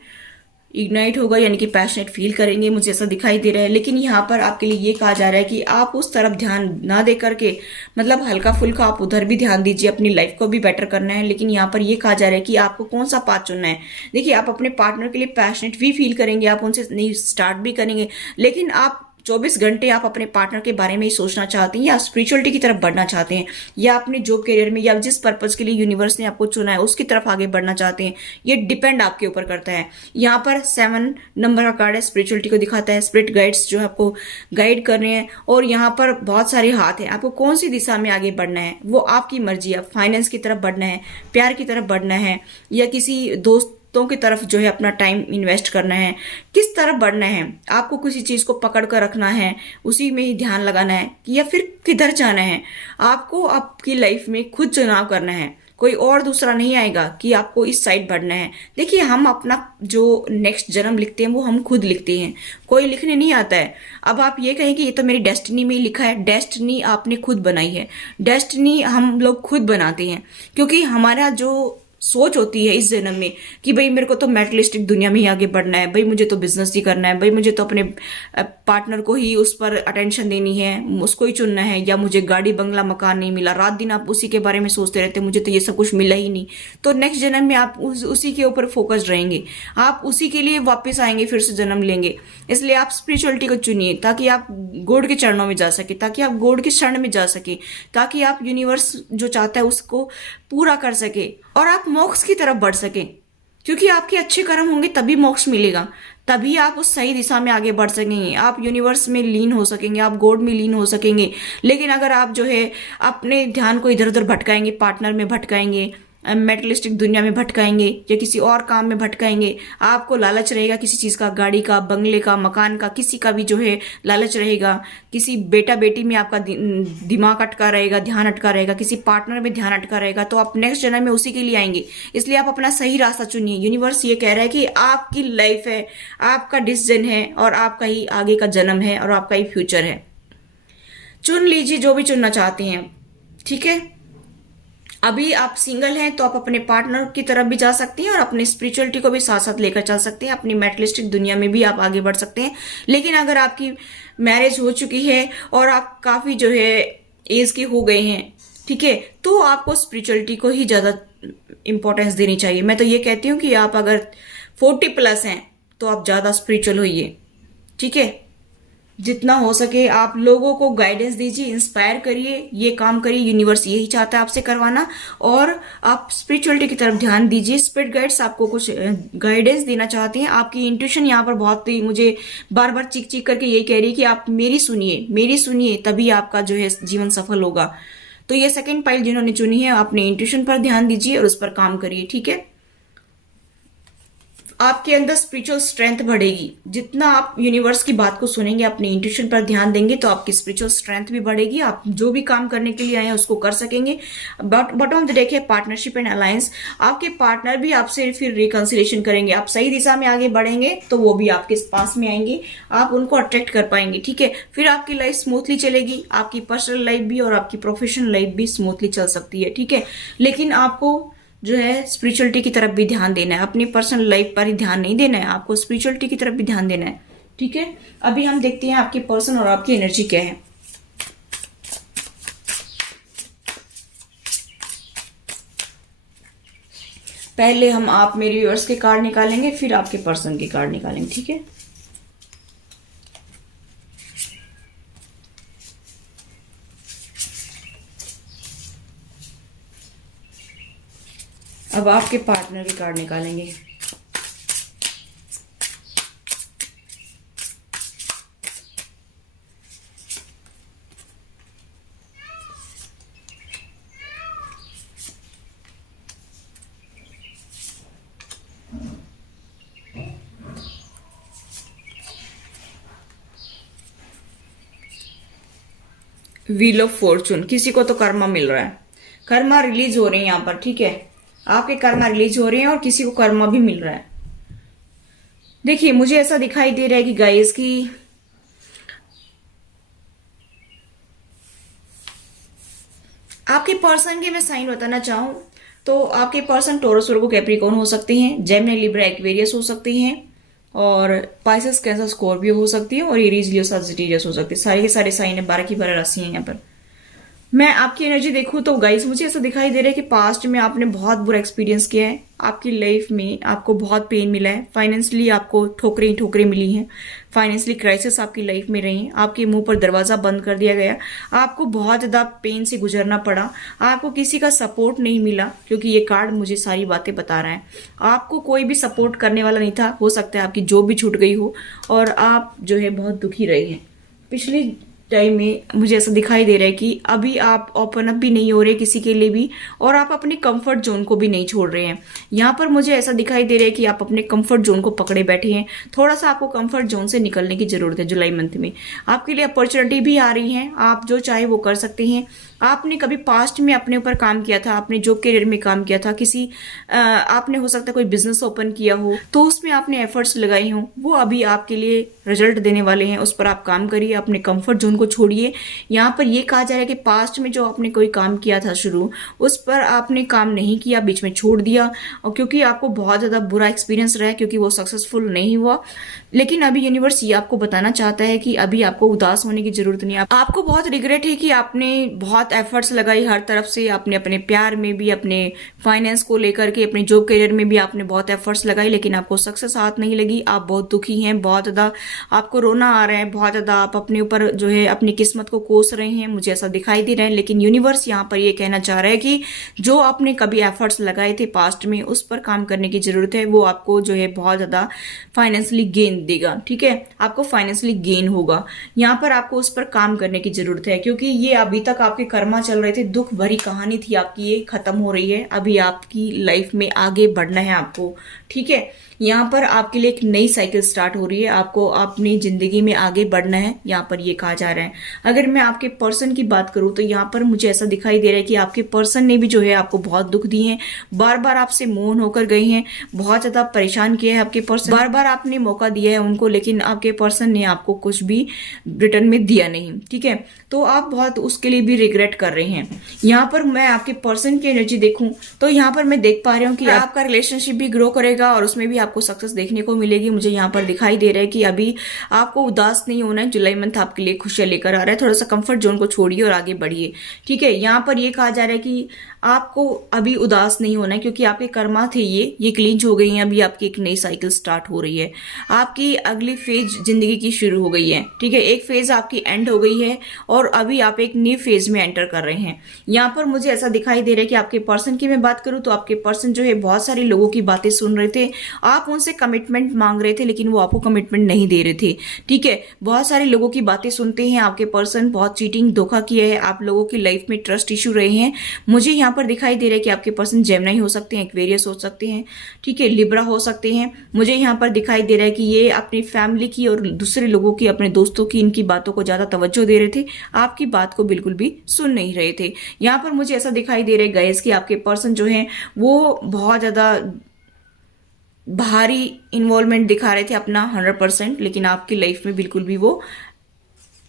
इग्नाइट होगा, यानी कि पैशनेट फील करेंगे, मुझे ऐसा दिखाई दे रहा है। लेकिन यहाँ पर आपके लिए ये कहा जा रहा है कि आप उस तरफ ध्यान ना दे करके, मतलब हल्का फुल्का आप उधर भी ध्यान दीजिए, अपनी लाइफ को भी बेटर करना है। लेकिन यहाँ पर ये कहा जा रहा है कि आपको कौन सा पाथ चुनना है। देखिए आप अपने पार्टनर के लिए पैशनेट भी फील करेंगे, आप उनसे नहीं स्टार्ट भी करेंगे, लेकिन आप 24 घंटे आप अपने पार्टनर के बारे में ही सोचना चाहते हैं, या स्पिरिचुअलिटी की तरफ बढ़ना चाहते हैं, या अपने जॉब करियर में या जिस पर्पज के लिए यूनिवर्स ने आपको चुना है उसकी तरफ आगे बढ़ना चाहते हैं, ये डिपेंड आपके ऊपर करता है। यहाँ पर 7 नंबर का कार्ड है, स्पिरिचुअलिटी को दिखाता है, स्पिरिट गाइड्स जो आपको गाइड कर रहे हैं। और यहाँ पर बहुत सारे हाथ हैं, आपको कौन सी दिशा में आगे बढ़ना है वो आपकी मर्जी है। फाइनेंस की तरफ बढ़ना है, प्यार की तरफ बढ़ना है, या किसी दोस्तों की तरफ जो है अपना टाइम इन्वेस्ट करना है, किस तरफ बढ़ना है, आपको किसी चीज को पकड़ कर रखना है, उसी में ही ध्यान लगाना है, या फिर किधर जाना है। आपको आपकी लाइफ में खुद चुनाव करना है, कोई और दूसरा नहीं आएगा कि आपको इस साइड बढ़ना है। देखिए हम अपना जो नेक्स्ट जन्म लिखते हैं वो हम खुद लिखते हैं, कोई लिखने नहीं आता है। अब आप ये कहें कि ये तो मेरी डेस्टिनी में ही लिखा है, डेस्टिनी आपने खुद बनाई है, डेस्टिनी हम लोग खुद बनाते हैं, क्योंकि हमारा जो सोच होती है इस जन्म में कि भाई मेरे को तो मेटलिस्टिक दुनिया में ही आगे बढ़ना है, भाई मुझे तो बिजनेस ही करना है, भाई मुझे तो अपने पार्टनर को ही उस पर अटेंशन देनी है, उसको ही चुनना है, या मुझे गाड़ी बंगला मकान नहीं मिला, रात दिन आप उसी के बारे में सोचते रहते मुझे तो ये सब कुछ मिला ही नहीं। तो नेक्स्ट जन्म में आप उसी के ऊपर फोकस्ड रहेंगे, आप उसी के लिए वापस आएंगे, फिर से जन्म लेंगे। इसलिए आप स्पिरिचुअलिटी को चुनिए ताकि आप गॉड के चरणों में जा सके, ताकि आप गॉड के शरण में जा सके, ताकि आप यूनिवर्स जो चाहता है उसको पूरा कर सके और आप मोक्ष की तरफ बढ़ सके। क्योंकि आपके अच्छे कर्म होंगे तभी मोक्ष मिलेगा, तभी आप उस सही दिशा में आगे बढ़ सकेंगे, आप यूनिवर्स में लीन हो सकेंगे, आप गॉड में लीन हो सकेंगे। लेकिन अगर आप जो है अपने ध्यान को इधर उधर भटकाएंगे, पार्टनर में भटकाएंगे, मेटलिस्टिक दुनिया में भटकाएंगे, या किसी और काम में भटकाएंगे, आपको लालच रहेगा किसी चीज का, गाड़ी का, बंगले का, मकान का, किसी का भी जो है लालच रहेगा, किसी बेटा बेटी में आपका दिमाग अटका रहेगा, ध्यान अटका रहेगा, किसी पार्टनर में ध्यान अटका रहेगा, तो आप नेक्स्ट जन्म में उसी के लिए आएंगे। इसलिए आप अपना सही रास्ता चुनिए। यूनिवर्स ये कह रहा है कि आपकी लाइफ है, आपका डिसीजन है, और आपका ही आगे का जन्म है, और आपका ही फ्यूचर है। चुन लीजिए जो भी चुनना चाहते हैं, ठीक है। अभी आप सिंगल हैं तो आप अपने पार्टनर की तरफ भी जा सकते हैं और अपनी स्पिरिचुअलिटी को भी साथ साथ लेकर चल सकते हैं, अपनी मेटलिस्टिक दुनिया में भी आप आगे बढ़ सकते हैं। लेकिन अगर आपकी मैरिज हो चुकी है और आप काफी जो है एज के हो गए हैं, ठीक है, तो आपको स्पिरिचुअलिटी को ही ज्यादा इंपॉर्टेंस देनी चाहिए। मैं तो ये कहती हूँ कि आप अगर 40+ हैं तो आप ज्यादा स्पिरिचुअल होइए, ठीक है। जितना हो सके आप लोगों को गाइडेंस दीजिए, इंस्पायर करिए, ये काम करिए, यूनिवर्स यही चाहता है आपसे करवाना। और आप स्पिरिचुअलिटी की तरफ ध्यान दीजिए, स्पिरिट गाइड्स आपको कुछ गाइडेंस देना चाहते हैं। आपकी इंट्यूशन यहाँ पर बहुत ही मुझे बार बार चीख चीख करके यही कह रही है कि आप मेरी सुनिए, तभी आपका जो है जीवन सफल होगा। तो ये सेकेंड पाइल जिन्होंने चुनी है, अपने इंट्यूशन पर ध्यान दीजिए और उस पर काम करिए, ठीक है। आपके अंदर स्पिरिचुअल स्ट्रेंथ बढ़ेगी, जितना आप यूनिवर्स की बात को सुनेंगे, अपने इंट्यूशन पर ध्यान देंगे, तो आपकी स्पिरिचुअल स्ट्रेंथ भी बढ़ेगी, आप जो भी काम करने के लिए आए हैं उसको कर सकेंगे। बॉटम ऑफ द डेक है पार्टनरशिप एंड अलायंस। आपके पार्टनर भी आपसे फिर रिकंसिलेशन करेंगे, आप सही दिशा में आगे बढ़ेंगे तो वो भी आपके पास में आएंगे, आप उनको अट्रैक्ट कर पाएंगे, ठीक है। फिर आपकी लाइफ स्मूथली चलेगी, आपकी पर्सनल लाइफ भी और आपकी प्रोफेशनल लाइफ भी स्मूथली चल सकती है, ठीक है। लेकिन आपको जो है स्पिरिचुअलिटी की तरफ भी ध्यान देना है, अपनी पर्सनल लाइफ पर ही ध्यान नहीं देना है, आपको स्पिरिचुअलिटी की तरफ भी ध्यान देना है, ठीक है। अभी हम देखते हैं आपके पर्सन और आपकी एनर्जी क्या है। पहले हम आप मेरे व्यूअर्स के कार्ड निकालेंगे, फिर आपके पर्सन के कार्ड निकालेंगे, ठीक है। अब आपके पार्टनर के कार्ड निकालेंगे। व्हील ऑफ फॉर्चून, किसी को तो कर्मा मिल रहा है, कर्मा रिलीज हो रहे हैं यहाँ पर, ठीक है। आपके कर्मा रिलीज हो रहे हैं और किसी को कर्मा भी मिल रहा है। देखिए मुझे ऐसा दिखाई दे रहा है कि गाइस की आपके पर्सन के मैं साइन बताना चाहूं तो आपके पर्सन टोरस, वर्गो, कैप्रिकॉर्न हो सकते हैं, जेमिनी, लिब्रा, एक्वेरियस हो सकते हैं, और पाइसेस, कैंसर, स्कॉर्पियो हो सकती है, और एरीज, लियो, सजिटेरियस हो सकती है। सारे के सारे साइन है, 12 की 12 राशि है यहाँ पर। मैं आपकी एनर्जी देखूं तो गाइस मुझे ऐसा दिखाई दे रहा है कि पास्ट में आपने बहुत बुरा एक्सपीरियंस किया है, आपकी लाइफ में आपको बहुत पेन मिला है, फाइनेंशियली आपको ठोकरें ठोकरें मिली हैं, फाइनेंशियली क्राइसिस आपकी लाइफ में रही हैं, आपके मुंह पर दरवाजा बंद कर दिया गया, आपको बहुत ज्यादा पेन से गुजरना पड़ा, आपको किसी का सपोर्ट नहीं मिला, क्योंकि ये कार्ड मुझे सारी बातें बता रहा है। आपको कोई भी सपोर्ट करने वाला नहीं था, हो सकता है आपकी जॉब भी छूट गई हो और आप जो है बहुत दुखी रहे हैं पिछली टाइम में। मुझे ऐसा दिखाई दे रहा है कि अभी आप ओपन अप भी नहीं हो रहे किसी के लिए भी, और आप अपनी कंफर्ट जोन को भी नहीं छोड़ रहे हैं। यहाँ पर मुझे ऐसा दिखाई दे रहा है कि आप अपने कंफर्ट जोन को पकड़े बैठे हैं। थोड़ा सा आपको कंफर्ट जोन से निकलने की जरूरत है। जुलाई मंथ में आपके लिए अपॉर्चुनिटी भी आ रही है, आप जो चाहे वो कर सकते हैं। आपने कभी पास्ट में अपने ऊपर काम किया था, आपने जॉब करियर में काम किया था, किसी आपने हो सकता है कोई बिजनेस ओपन किया हो तो उसमें आपने एफर्ट्स लगाई हो, वो अभी आपके लिए रिजल्ट देने वाले हैं। उस पर आप काम करिए, अपने कंफर्ट जोन को छोड़िए। यहाँ पर ये कहा जा रहा है कि पास्ट में जो आपने कोई काम किया था शुरू, उस पर आपने काम नहीं किया, बीच में छोड़ दिया, और क्योंकि आपको बहुत ज्यादा बुरा एक्सपीरियंस रहा है, क्योंकि वो सक्सेसफुल नहीं हुआ। लेकिन अभी यूनिवर्स ये आपको बताना चाहता है कि अभी आपको उदास होने की जरूरत नहीं है। आपको बहुत रिग्रेट है कि आपने बहुत एफर्ट्स लगाई हर तरफ से, आपने अपने प्यार में भी, अपने फाइनेंस को लेकर के, अपने जॉब करियर में भी आपने बहुत एफर्ट्स लगाई, लेकिन आपको सक्सेस हाथ नहीं लगी। आप बहुत दुखी हैं, बहुत ज्यादा आपको रोना आ रहा है, बहुत ज्यादा आप अपने ऊपर जो है अपनी किस्मत को कोस रहे हैं, मुझे ऐसा दिखाई दे रहा है। लेकिन यूनिवर्स यहाँ पर ये कहना चाह रहा है कि जो आपने कभी एफर्ट्स लगाए थे पास्ट में, उस पर काम करने की जरूरत है। वो आपको जो है बहुत ज्यादा फाइनेंशियली गेन देगा, ठीक है, आपको फाइनेंशियली गेन होगा। यहाँ पर आपको उस पर काम करने की जरूरत है, क्योंकि ये अभी तक आपके कर्मा चल रहे थे, दुख भरी कहानी थी आपकी, ये खत्म हो रही है। अभी आपकी लाइफ में आगे बढ़ना है आपको, ठीक है। यहाँ पर आपके लिए एक नई साइकिल स्टार्ट हो रही है, आपको अपनी जिंदगी में आगे बढ़ना है, यहाँ पर ये कहा जा रहा है। अगर मैं आपके पर्सन की बात करूं तो यहाँ पर मुझे ऐसा दिखाई दे रहा है कि आपके पर्सन ने भी जो है आपको बहुत दुख दिए हैं, बार बार आपसे मूव होकर गए हैं, बहुत ज्यादा परेशान किया है आपके पर्सन, बार बार आपने मौका दिया है उनको, लेकिन आपके पर्सन ने आपको कुछ भी रिटर्न में दिया नहीं, ठीक है। तो आप बहुत उसके लिए भी रिग्रेट कर रहे हैं। यहाँ पर मैं आपके पर्सन की एनर्जी देखूं तो यहाँ पर मैं देख पा रही हूँ कि आपका रिलेशनशिप भी ग्रो करेगा और उसमें भी आपको सक्सेस देखने को मिलेगी। मुझे यहाँ पर दिखाई दे रहा है कि अभी आपको उदास नहीं होना है, जुलाई मंथ आपके लिए खुशियां लेकर आ रहा है। थोड़ा सा कंफर्ट जोन को छोड़िए और आगे बढ़िए, ठीक है। यहाँ पर ये कहा जा रहा है कि आपको अभी उदास नहीं होना है, क्योंकि आपके कर्मा थे ये क्लींच हो गई हैं। अभी आपकी एक नई साइकिल स्टार्ट हो रही है, आपकी अगली फेज जिंदगी की शुरू हो गई है, ठीक है। एक फेज आपकी एंड हो गई है और अभी आप एक न्यू फेज में एंटर कर रहे हैं। यहाँ पर मुझे ऐसा दिखाई दे रहा है कि आपके पर्सन की मैं बात करूं तो आपके पर्सन जो है बहुत सारे लोगों की बातें सुन रहे थे, आप उनसे कमिटमेंट मांग रहे थे, लेकिन वो आपको कमिटमेंट नहीं दे रहे थे, ठीक है। बहुत सारे लोगों की बातें सुनते हैं आपके पर्सन, बहुत चीटिंग धोखा किया है, आप लोगों की लाइफ में ट्रस्ट इशू रहे हैं। मुझे यहाँ पर दिखाई दे रहा है कि आपके पर्सन जेमिनी हो सकते हैं, एक्वेरियस हो सकते हैं, ठीक है, लिब्रा हो सकते हैं। मुझे यहाँ पर दिखाई दे रहा है कि ये अपनी फैमिली की और दूसरे लोगों की, अपने दोस्तों की, इनकी बातों को ज्यादा तवज्जो दे रहे थे, आपकी बात को बिल्कुल भी सुन नहीं रहे थे। यहाँ पर मुझे ऐसा दिखाई दे रहा है गाइस कि आपके पर्सन जो है वो बहुत ज्यादा भारी इन्वॉल्वमेंट दिखा रहे थे अपना 100%, लेकिन आपकी लाइफ में बिल्कुल भी वो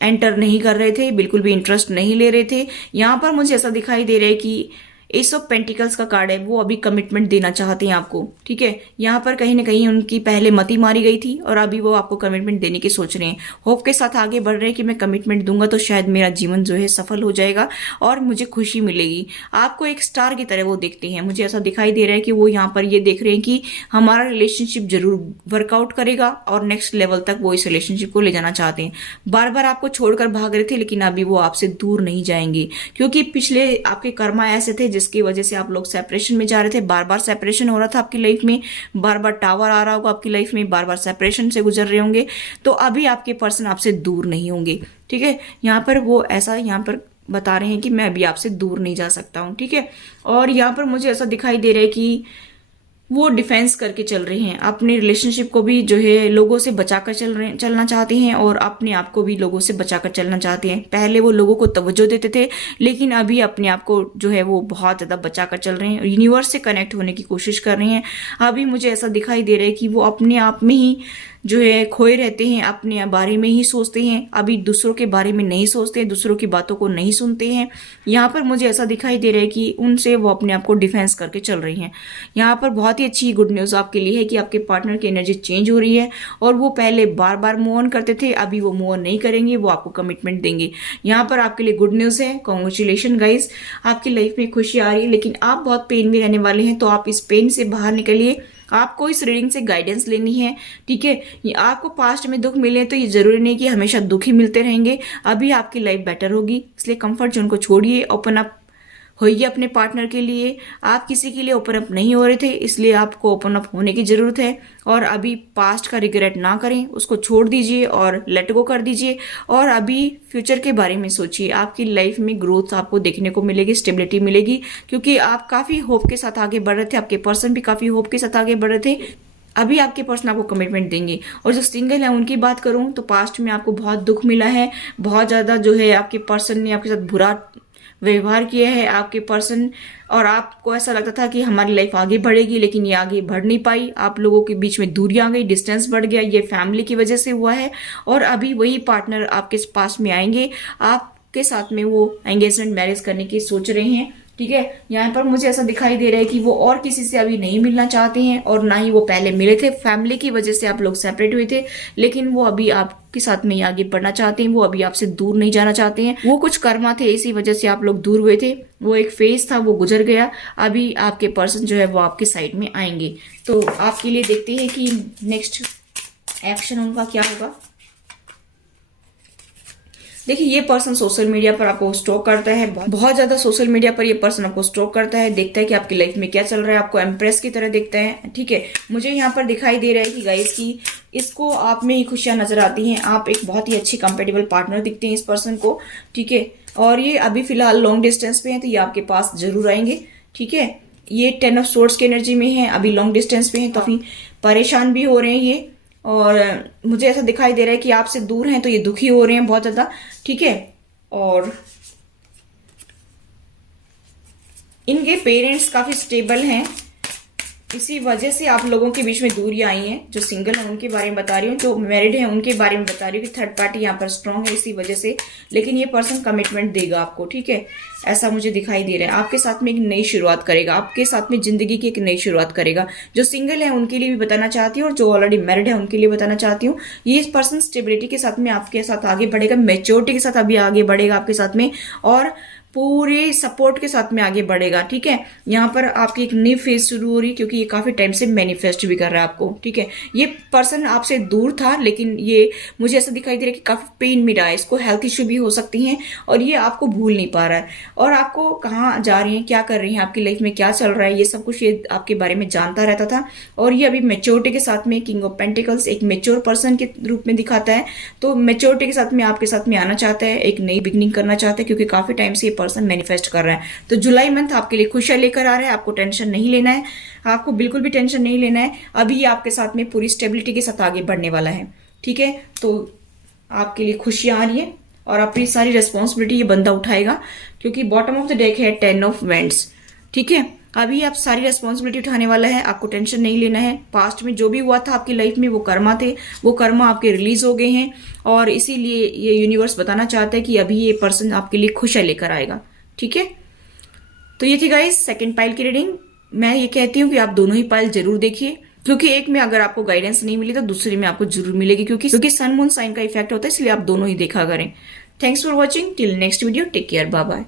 एंटर नहीं कर रहे थे, बिल्कुल भी इंटरेस्ट नहीं ले रहे थे। यहाँ पर मुझे ऐसा दिखाई दे रहा है कि एस ऑफ पेंटिकल्स का कार्ड है, वो अभी कमिटमेंट देना चाहते हैं आपको, ठीक है। यहाँ पर कहीं ना कहीं उनकी पहले मती मारी गई थी और अभी वो आपको कमिटमेंट देने की सोच रहे हैं। होप के साथ आगे बढ़ रहे हैं कि मैं कमिटमेंट दूंगा तो शायद मेरा जीवन जो है सफल हो जाएगा और मुझे खुशी मिलेगी। आपको एक स्टार की तरह वो देखते हैं, मुझे ऐसा दिखाई दे रहा है कि वो यहाँ पर ये देख रहे हैं कि हमारा रिलेशनशिप जरूर वर्कआउट करेगा और नेक्स्ट लेवल तक वो इस रिलेशनशिप को ले जाना चाहते हैं। बार बार आपको छोड़कर भाग रहे थे लेकिन अभी वो आपसे दूर नहीं जाएंगे, क्योंकि पिछले आपके कर्मा ऐसे थे जिसकी वजह से आप लोग सेपरेशन में जा रहे थे। बार बार सेपरेशन हो रहा था आपकी लाइफ में, बार बार टावर आ रहा होगा आपकी लाइफ में, बार बार सेपरेशन से गुजर रहे होंगे। तो अभी आपके पर्सन आपसे दूर नहीं होंगे, ठीक है। यहाँ पर वो ऐसा यहाँ पर बता रहे हैं कि मैं अभी आपसे दूर नहीं जा सकता हूँ, ठीक है। और यहाँ पर मुझे ऐसा दिखाई दे रहा है कि वो डिफेंस करके चल रहे हैं, अपने रिलेशनशिप को भी जो है लोगों से बचाकर चलना चाहते हैं और अपने आप को भी लोगों से बचाकर चलना चाहते हैं। पहले वो लोगों को तवज्जो देते थे लेकिन अभी अपने आप को जो है वो बहुत ज़्यादा बचाकर चल रहे हैं, यूनिवर्स से कनेक्ट होने की कोशिश कर रहे हैं। अभी मुझे ऐसा दिखाई दे रहा है कि वो अपने आप में ही जो है खोए रहते हैं, अपने बारे में ही सोचते हैं, अभी दूसरों के बारे में नहीं सोचते, दूसरों की बातों को नहीं सुनते हैं। यहाँ पर मुझे ऐसा दिखाई दे रहा है कि उनसे वो अपने आप को डिफेंस करके चल रही हैं। यहाँ पर बहुत ही अच्छी गुड न्यूज़ आपके लिए है कि आपके पार्टनर की एनर्जी चेंज हो रही है और वो पहले बार बार मूव ऑन करते थे, अभी वो मूव ऑन नहीं करेंगे, वो आपको कमिटमेंट देंगे। यहाँ पर आपके लिए गुड न्यूज़ है, कॉन्ग्रेचुलेशन गाइज, आपकी लाइफ में खुशी आ रही है। लेकिन आप बहुत पेन में रहने वाले हैं, तो आप इस पेन से बाहर निकलिए। आपको इस रीडिंग से गाइडेंस लेनी है, ठीक है। ये आपको पास्ट में दुख मिले तो ये जरूरी नहीं कि हमेशा दुख ही मिलते रहेंगे, अभी आपकी लाइफ बेटर होगी। इसलिए कंफर्ट जोन को छोड़िए, ओपन अप होइए अपने पार्टनर के लिए। आप किसी के लिए ओपन अप नहीं हो रहे थे, इसलिए आपको ओपन अप होने की जरूरत है। और अभी पास्ट का रिग्रेट ना करें, उसको छोड़ दीजिए और लेट गो कर दीजिए और अभी फ्यूचर के बारे में सोचिए। आपकी लाइफ में ग्रोथ आपको देखने को मिलेगी, स्टेबिलिटी मिलेगी, क्योंकि आप काफी होप के साथ आगे बढ़ रहे थे, आपके पर्सन भी काफी होप के साथ आगे बढ़ रहे थे। अभी आपके पर्सन आपको कमिटमेंट देंगे। और जो सिंगल है उनकी बात करूं तो पास्ट में आपको बहुत दुख मिला है, बहुत ज्यादा जो है आपके पर्सन ने आपके साथ बुरा व्यवहार किया है आपके पर्सन, और आपको ऐसा लगता था कि हमारी लाइफ आगे बढ़ेगी लेकिन ये आगे बढ़ नहीं पाई। आप लोगों के बीच में दूरियां आ गई, डिस्टेंस बढ़ गया, ये फैमिली की वजह से हुआ है। और अभी वही पार्टनर आपके पास में आएंगे, आपके साथ में वो एंगेजमेंट मैरिज करने की सोच रहे हैं, ठीक है। यहाँ पर मुझे ऐसा दिखाई दे रहा है कि वो और किसी से अभी नहीं मिलना चाहते हैं और ना ही वो पहले मिले थे। फैमिली की वजह से आप लोग सेपरेट हुए थे, लेकिन वो अभी आपके साथ में ही आगे बढ़ना चाहते हैं, वो अभी आपसे दूर नहीं जाना चाहते हैं। वो कुछ कर्मा थे, इसी वजह से आप लोग दूर हुए थे, वो एक फेज था, वो गुजर गया। अभी आपके पर्सन जो है वो आपके साइड में आएंगे। तो आपके लिए देखते हैं कि नेक्स्ट एक्शन उनका क्या होगा। देखिए, ये पर्सन सोशल मीडिया पर आपको स्टॉक करता है, बहुत ज्यादा सोशल मीडिया पर ये पर्सन आपको स्टॉक करता है, देखता है कि आपकी लाइफ में क्या चल रहा है, आपको एम्प्रेस की तरह देखता है, ठीक है। मुझे यहाँ पर दिखाई दे रहा है कि गाइस की इसको आप में ही खुशियां नजर आती हैं, आप एक बहुत ही अच्छी कंपेटेबल पार्टनर दिखते हैं इस पर्सन को, ठीक है। और ये अभी फिलहाल लॉन्ग डिस्टेंस पे है, तो ये आपके पास जरूर आएंगे, ठीक है। ये 10 ऑफ सोर्ड्स की एनर्जी में है, अभी लॉन्ग डिस्टेंस पे है, तो काफी परेशान भी हो रहे हैं ये। और मुझे ऐसा दिखाई दे रहा है कि आपसे दूर हैं तो ये दुखी हो रहे हैं बहुत ज्यादा, ठीक है। और इनके पेरेंट्स काफी स्टेबल हैं, इसी वजह से आप लोगों के बीच में दूरियां आई हैं। जो सिंगल है उनके बारे में बता रही हूँ, जो मैरिड है उनके बारे में बता रही हूँ कि थर्ड पार्टी यहाँ पर स्ट्रांग है इसी वजह से। लेकिन ये पर्सन कमिटमेंट देगा आपको, ठीक है, ऐसा मुझे दिखाई दे रहा है। आपके साथ में एक नई शुरुआत करेगा, आपके साथ में जिंदगी की एक नई शुरुआत करेगा। जो सिंगल है उनके लिए भी बताना चाहती हूँ और जो ऑलरेडी मैरिड है उनके लिए बताना चाहती हूँ। ये पर्सन स्टेबिलिटी के साथ में आपके साथ आगे बढ़ेगा, मेच्योरिटी के साथ अभी आगे बढ़ेगा आपके साथ में, और पूरे सपोर्ट के साथ में आगे बढ़ेगा, ठीक है। यहाँ पर आपकी एक न्यू फेज शुरू हो रही है, क्योंकि ये काफी टाइम से मैनिफेस्ट भी कर रहा है आपको, ठीक है। ये पर्सन आपसे दूर था, लेकिन ये मुझे ऐसा दिखाई दे रहा है कि काफी पेन में रहा है, इसको हेल्थ इश्यू भी हो सकती हैं, और ये आपको भूल नहीं पा रहा है। और आपको कहाँ जा रही हैं, क्या कर रही हैं, आपकी लाइफ में क्या चल रहा है, ये सब कुछ ये आपके बारे में जानता रहता था। और ये अभी मेच्योरिटी के साथ में, किंग ऑफ पेंटिकल्स एक मेच्योर पर्सन के रूप में दिखाता है, तो मेच्योरिटी के साथ में आपके साथ में आना चाहता है, एक नई बिगनिंग करना चाहता है, क्योंकि काफी टाइम से पर्सन मैनिफेस्ट कर रहा है। तो जुलाई मंथ आपके लिए खुशियां लेकर आ रहा है, आपको टेंशन नहीं लेना है, आपको बिल्कुल भी टेंशन नहीं लेना है। अभी ये आपके साथ में पूरी स्टेबिलिटी के साथ आगे बढ़ने वाला है, ठीक है। तो आपके लिए खुशियां आ रही है और अपनी सारी रेस्पॉन्सिबिलिटी ये बंदा उठाएगा, क्योंकि बॉटम ऑफ द डेक है 10 ऑफ वेंड्स, ठीक है। अभी आप सारी रेस्पॉन्सिबिलिटी उठाने वाला है, आपको टेंशन नहीं लेना है। पास्ट में जो भी हुआ था आपकी लाइफ में, वो कर्मा थे, वो कर्मा आपके रिलीज हो गए हैं, और इसीलिए ये यूनिवर्स बताना चाहता है कि अभी ये पर्सन आपके लिए खुशियां लेकर आएगा, ठीक है। तो ये थी गाइस सेकंड पाइल की रीडिंग। मैं ये कहती हूँ कि आप दोनों ही पाइल जरूर देखिए, क्योंकि एक में अगर आपको गाइडेंस नहीं मिली तो दूसरी में आपको जरूर मिलेगी, क्योंकि सन मून साइन का इफेक्ट होता है, इसलिए आप दोनों ही देखा करें। Thanks for watching, till next video, take care, bye bye.